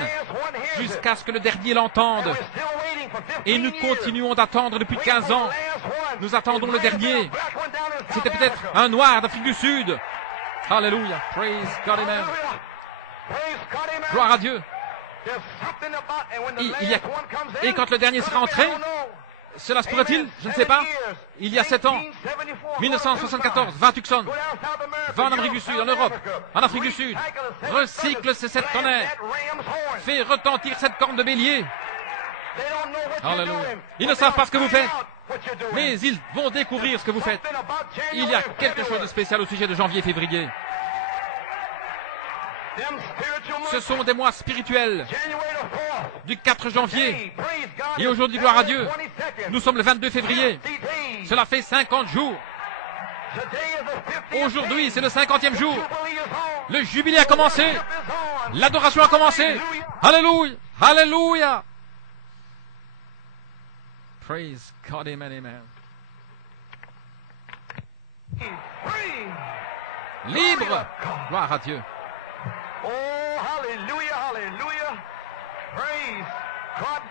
jusqu'à ce que le dernier l'entende. Et nous continuons d'attendre depuis 15 ans. Nous attendons le dernier. C'était peut-être un noir d'Afrique du Sud. Alléluia. Praise God, amen. Gloire à Dieu. Et quand le dernier sera entré, cela se pourrait-il? Je ne sais pas. Il y a 7 ans, 1974, va à Tucson, va en Amérique du Sud, en Europe, en Afrique du Sud, recycle ces 7 tonnerres, fais retentir cette corne de bélier. Alléluia. Ils ne savent pas ce que vous faites, mais ils vont découvrir ce que vous faites. Il y a quelque chose de spécial au sujet de janvier et février. Ce sont des mois spirituels du 4 janvier. Et aujourd'hui, gloire à Dieu, nous sommes le 22 février. Cela fait 50 jours. Aujourd'hui, c'est le 50e jour. Le jubilé a commencé. L'adoration a commencé. Alléluia. Alléluia. Praise God, amen, amen. Libre. Gloire à Dieu. Oh, hallelujah, hallelujah. Praise God.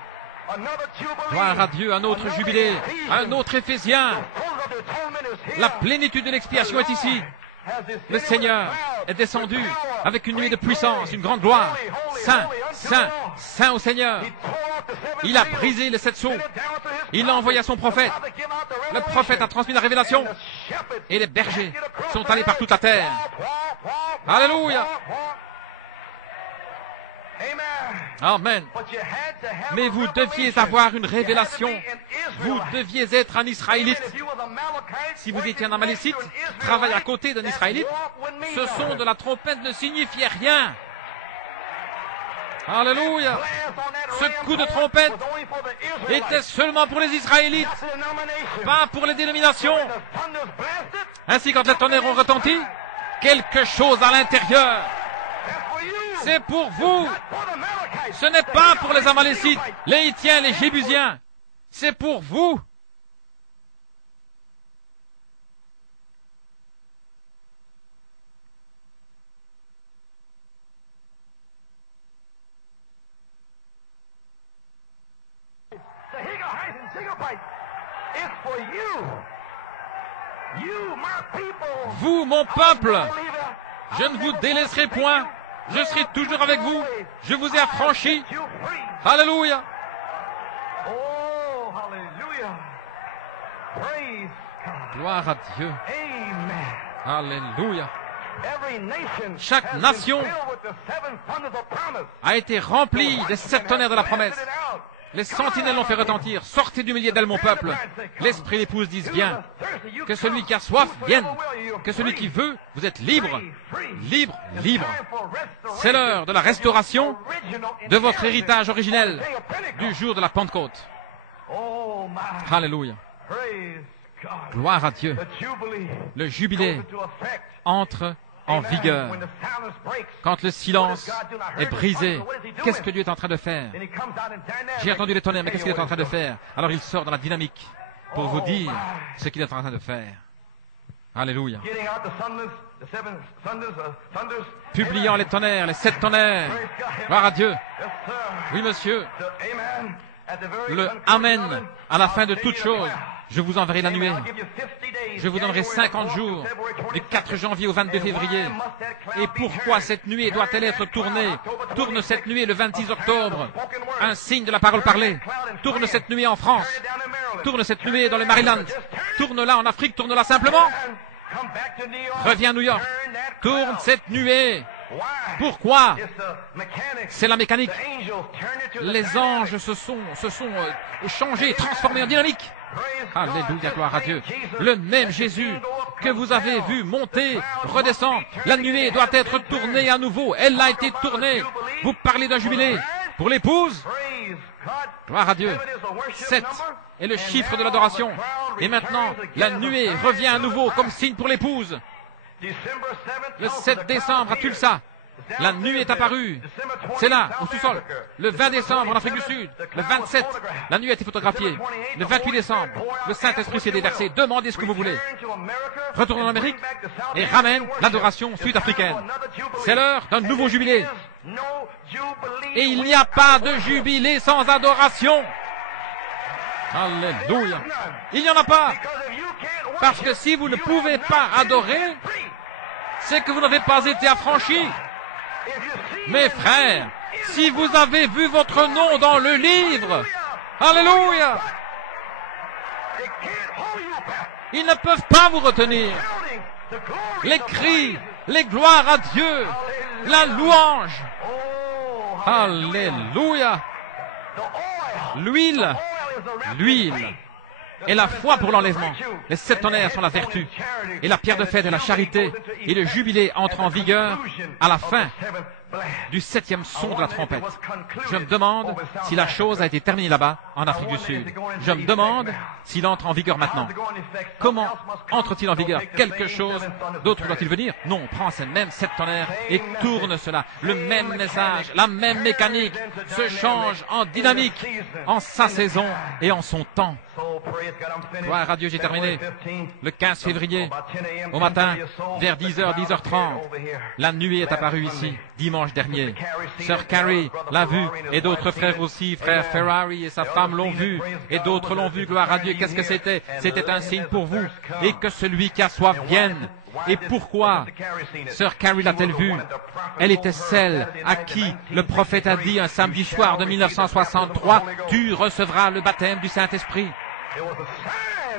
Another jubilee. Gloire à Dieu, un autre jubilé, un autre Éphésien. La plénitude de l'expiation est ici. Le Seigneur est descendu avec une nuée de puissance, une grande gloire. Saint, Saint, Saint au Seigneur. Il a brisé les 7 sceaux. Il l'a envoyé à son prophète. Le prophète a transmis la révélation. Et les bergers sont allés par toute la terre. Alléluia. Amen. Mais vous deviez avoir une révélation. Vous deviez être un Israélite. Si vous étiez un Amalécite, qui travaille à côté d'un Israélite, ce son de la trompette ne signifiait rien. Alléluia. Ce coup de trompette était seulement pour les Israélites, pas pour les dénominations. Ainsi, quand les tonnerres ont retenti, quelque chose à l'intérieur, c'est pour vous. Ce n'est pas pour les Amalécites, les Hittiens, les Jébusiens. C'est pour vous. Vous, mon peuple, je ne vous délaisserai point. Je serai toujours avec vous. Je vous ai affranchis. Alléluia. Gloire à Dieu. Alléluia. Chaque nation a été remplie des 7 tonnerres de la promesse. Les sentinelles l'ont fait retentir. Sortez du milieu d'elle, mon peuple. L'esprit et l'épouse disent viens. Que celui qui a soif vienne. Que celui qui veut, vous êtes libre. Libre, libre. C'est l'heure de la restauration de votre héritage originel du jour de la Pentecôte. Alléluia. Gloire à Dieu. Le jubilé entre en vigueur. Quand le silence est brisé, qu'est-ce que Dieu est en train de faire? J'ai entendu les tonnerres, mais qu'est-ce qu'il est en train de faire? Alors il sort dans la dynamique pour vous dire ce qu'il est en train de faire. Alléluia. getting out the seven thunders. Publiant les tonnerres, les 7 tonnerres. Praise God. Gloire à Dieu. Yes, sir. Oui, monsieur. The amen. At the very Le conclusion Amen of it, à la I'll fin de send toute you the chose. prayer. Je vous enverrai la nuée. I'll give you 50 days. Je vous donnerai January 50 the 4th jours, to February du 4 22nd. janvier au 22 And février. why must that cloud Et be pourquoi turned? cette nuée doit-elle être Turn that tournée? cloud, October Tourne 26th, cette nuée le 26 a sign of octobre, spoken word. un signe de la parole parlée. Tourne cette nuée en France. Turn it down in Maryland. Tourne cette Turn nuée it dans le in Maryland. Africa. Just turn it. Tourne-la en Afrique, tourne-la simplement. And come back to New York. Reviens à New York. Turn that Tourne cloud. cette nuée. Why? Pourquoi? It's the mechanics. C'est la mécanique. The angels turn it to the Les dynamic. anges se sont changés, transformés en dynamique. Praise God. Alléluia, Just gloire à like Dieu. Jesus Le même that Jésus you go up, que come vous avez down. vu monter, The cloud redescendre, must be turned la nuée again. doit Has être been tournée turned. à nouveau. Elle a été tournée. Vous parlez d'un jubilé. Pour l'épouse, Praise God. gloire à Dieu. 7 is the worship 7 number. est le And chiffre de now l'adoration. the cloud Et maintenant, returns la again as a nuée sign revient à to nouveau the comme bride. signe pour l'épouse. December 7th, Le also 7 the décembre à cloud Tulsa, appears. la nuée est apparue. C'est là, au sous-sol. Le 20 décembre en Afrique du Sud. Le 27, la nuée a été photographiée. Le 28 décembre, le Saint-Esprit s'est déversé. Demandez ce que vous voulez. Retourne en Amérique et ramène l'adoration sud-africaine. C'est l'heure d'un nouveau jubilé. Et il n'y a pas de jubilé sans adoration. Alléluia. Il n'y en a pas. Parce que si vous ne pouvez pas adorer, c'est que vous n'avez pas été affranchis. Mes frères, si vous avez vu votre nom dans le livre, alléluia, ils ne peuvent pas vous retenir. Les cris, les gloires à Dieu, la louange, alléluia, l'huile et la foi pour l'enlèvement. Les 7 tonnerres sont la vertu, et la pierre de fête est la charité, et le jubilé entre en vigueur à la fin du 7e son de la trompette. Je me demande si la chose a été terminée là-bas, en Afrique du Sud. Je me demande s'il entre en vigueur maintenant. Comment entre-t-il en vigueur? Quelque chose d'autre doit-il venir? Non, prends ces mêmes 7 tonnerres et tourne cela. Le même message, la même mécanique se change en dynamique, en sa saison et en son temps. Gloire à Dieu, j'ai terminé. Le 15 février, au matin, vers 10h, 10h30, la nuée est apparue ici, dimanche dernier. Sœur Carrie l'a vu, et d'autres frères aussi, frère Ferrari et sa femme l'ont vu, et d'autres l'ont vu, gloire à Dieu. Qu'est-ce que c'était? C'était un signe pour vous, et que celui qui a soif vienne. Et pourquoi Sœur Carrie l'a-t-elle vue? Elle était celle à qui le prophète a dit un samedi soir de 1963, « Tu recevras le baptême du Saint-Esprit ».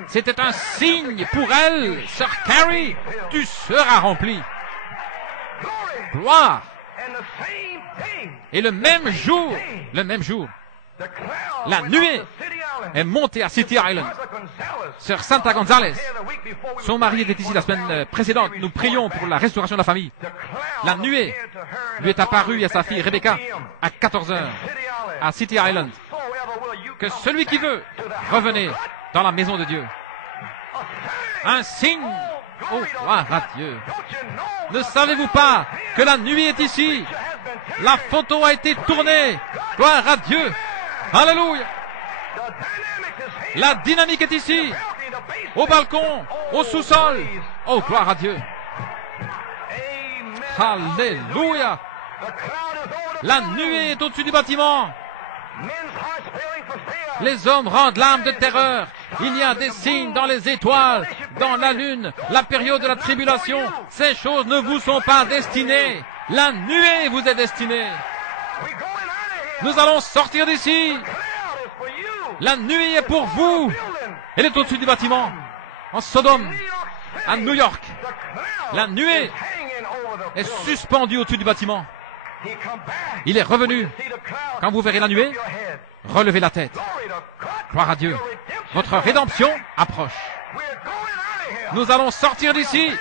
C'était un signe pour elle, Sœur Carrie, tu seras rempli. Gloire. Et le même jour, la nuée est montée à City Island. Sœur Santa Gonzalez, son mari était ici la semaine précédente. Nous prions pour la restauration de la famille. La nuée lui est apparue et à sa fille Rebecca à 14h à City Island. Que celui qui veut, revenez dans la maison de Dieu. Un signe. Oh, gloire à Dieu. Ne savez-vous pas que la nuit est ici? La photo a été tournée. Gloire à Dieu. Alléluia. La dynamique est ici. Au balcon, au sous-sol. Oh, gloire à Dieu. Alléluia. La nuée est au-dessus du bâtiment. Les hommes rendent l'âme de terreur. Il y a des signes dans les étoiles, dans la lune, la période de la tribulation. Ces choses ne vous sont pas destinées. La nuée vous est destinée. Nous allons sortir d'ici. La nuée est pour vous. Elle est au-dessus du bâtiment. En Sodome, à New York, la nuée est suspendue au-dessus du bâtiment. Il est revenu. Quand vous verrez la nuée, relevez la tête. Gloire à Dieu. Votre rédemption approche. Nous allons sortir d'ici.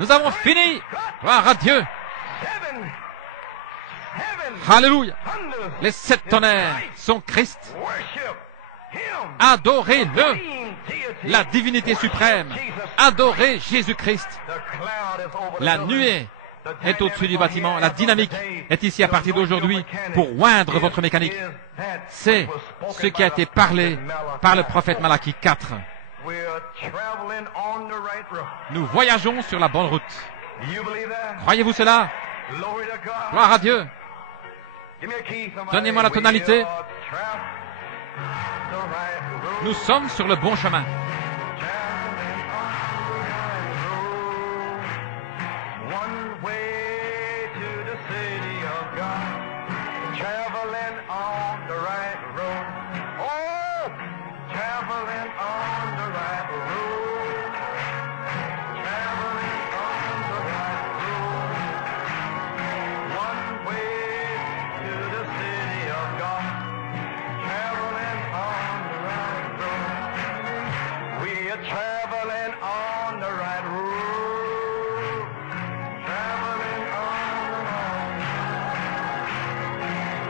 Nous avons fini. Gloire à Dieu. Alléluia. Les 7 tonnerres sont Christ. Adorez-le. La divinité suprême. Adorez Jésus-Christ. La nuée est au-dessus du bâtiment. La dynamique est ici à partir d'aujourd'hui pour oindre votre mécanique. C'est ce qui a été parlé par le prophète Malachie 4. We're traveling on the right road. Nous voyageons sur la bonne route. You believe that? Croyez-vous cela? Glory to God. Gloire à Dieu. Give me a key, somebody. Donnez-moi la tonalité. We are traveling the right road. Nous sommes sur le bon chemin. Traveling on the right road. One way to the city of God. Traveling on the right road. Oh, traveling on the right road. Traveling on the right road. One way to the city of God. Traveling on the right road. We are traveling on the right road. Traveling on the right road.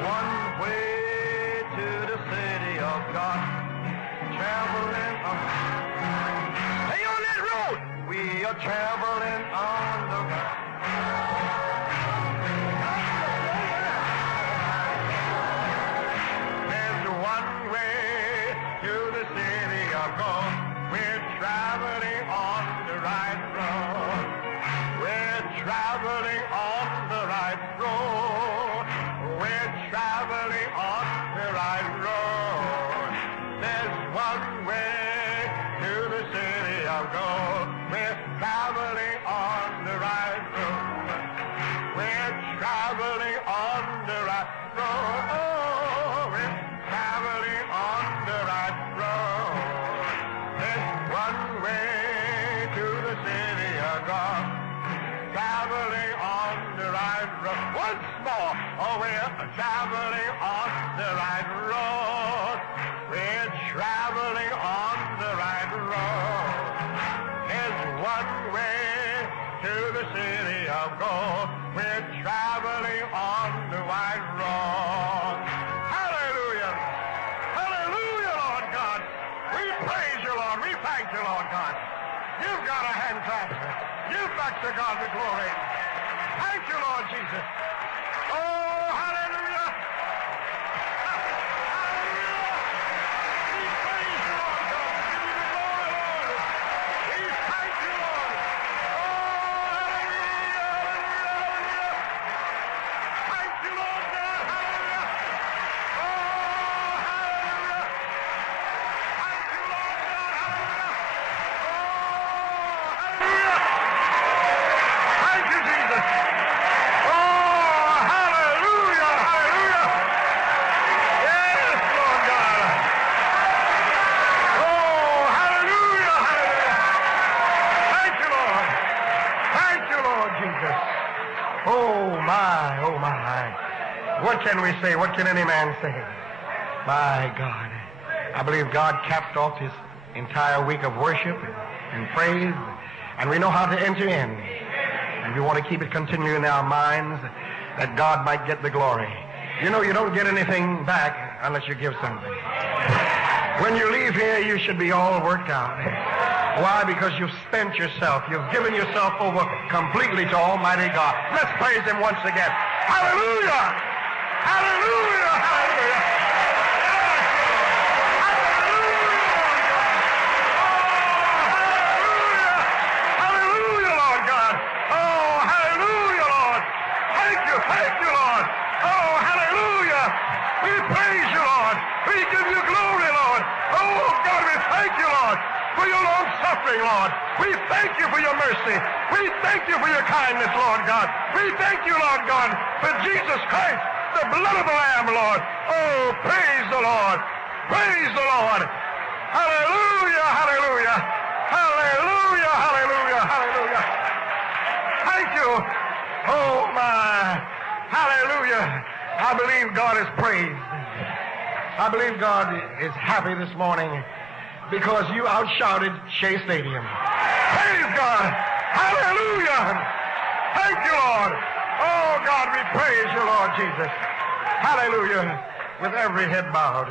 One way to the city of God. Traveling on. Stay on that road. We are traveling on the right. There's one way to the city of God. We're traveling on the right road. We're traveling on the right road. We're traveling on the right road. There's one way to the city of God. We're traveling on the right road. We're traveling on the right road. Oh, we're traveling on the right road. There's one way to the city of God. Traveling on the right road. Once more. Oh, we're traveling on the right road. We're traveling on the right road. There's one way to the city of God. We're traveling on the right road. Hallelujah. Hallelujah, Lord God. We praise you, Lord. We thank you, Lord God. You've got a hand clap. You've got to God the glory. Thank you, Lord Jesus. Oh, hallelujah. Hallelujah. We praise you, Lord God. We give you the glory, Lord. We thank you, Lord. Oh, hallelujah, hallelujah, hallelujah. Thank you, Lord God. Hallelujah. Oh, hallelujah. Thank you, Lord God. Hallelujah. Oh, hallelujah. Thank you, Jesus. Oh, hallelujah, hallelujah. Yes, Lord God. Oh, hallelujah, hallelujah. Thank you, Lord. Thank you, Lord Jesus. Oh, my, oh, my. What can we say? What can any man say? My God. I believe God capped off his entire week of worship and praise, and we know how to enter in. And we want to keep it continuing in our minds that God might get the glory. You know, you don't get anything back unless you give something. When you leave here, you should be all worked out. Why? Because you've spent yourself. You've given yourself over completely to Almighty God. Let's praise Him once again. Hallelujah! Hallelujah! Hallelujah! Hallelujah, Lord God. Oh, hallelujah, Lord. Thank you, Lord. Oh, hallelujah. We praise you, Lord. We give you glory, Lord. Oh, God, we thank you, Lord, for your long suffering, Lord. We thank you for your mercy. We thank you for your kindness, Lord God. We thank you, Lord God, for Jesus Christ, the blood of the Lamb, Lord. Oh, praise the Lord. Praise the Lord. Hallelujah, hallelujah. Hallelujah, hallelujah, hallelujah. Thank you. Oh, my. Hallelujah. I believe God is praised. I believe God is happy this morning because you outshouted Shea Stadium. Praise God. Hallelujah. Thank you, Lord. Oh, God, we praise you, Lord Jesus. Hallelujah. With every head bowed,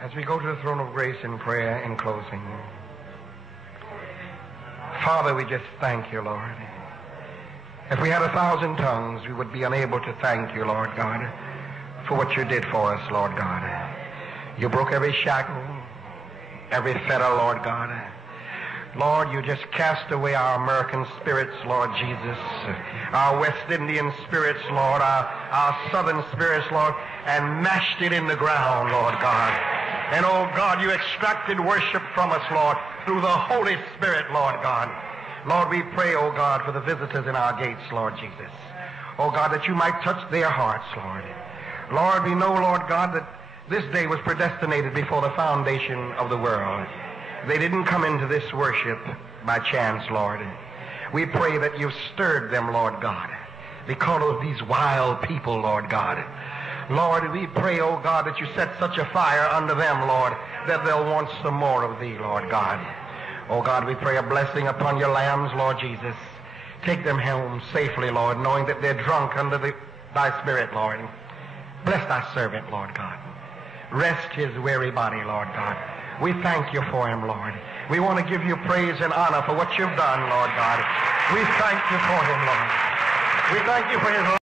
as we go to the throne of grace in prayer in closing. Father, we just thank you, Lord. If we had 1,000 tongues, we would be unable to thank you, Lord God, for what you did for us, Lord God. You broke every shackle. every fetter, Lord God. Lord, you just cast away our American spirits, Lord Jesus, our West Indian spirits, Lord, our Southern spirits, Lord, and mashed it in the ground, Lord God. And, oh God, you extracted worship from us, Lord, through the Holy Spirit, Lord God. Lord, we pray, oh God, for the visitors in our gates, Lord Jesus. Oh God, that you might touch their hearts, Lord. Lord, we know, Lord God, that this day was predestinated before the foundation of the world. They didn't come into this worship by chance, Lord. We pray that you've stirred them, Lord God, because of these wild people, Lord God. Lord, we pray, oh God, that you set such a fire under them, Lord, that they'll want some more of thee, Lord God. Oh God, we pray a blessing upon your lambs, Lord Jesus. Take them home safely, Lord, knowing that they're drunk under thy Spirit, Lord. Bless thy servant, Lord God. Rest his weary body, Lord God. We thank you for him, Lord. We want to give you praise and honor for what you've done, Lord God. We thank you for him, Lord. We thank you for his life.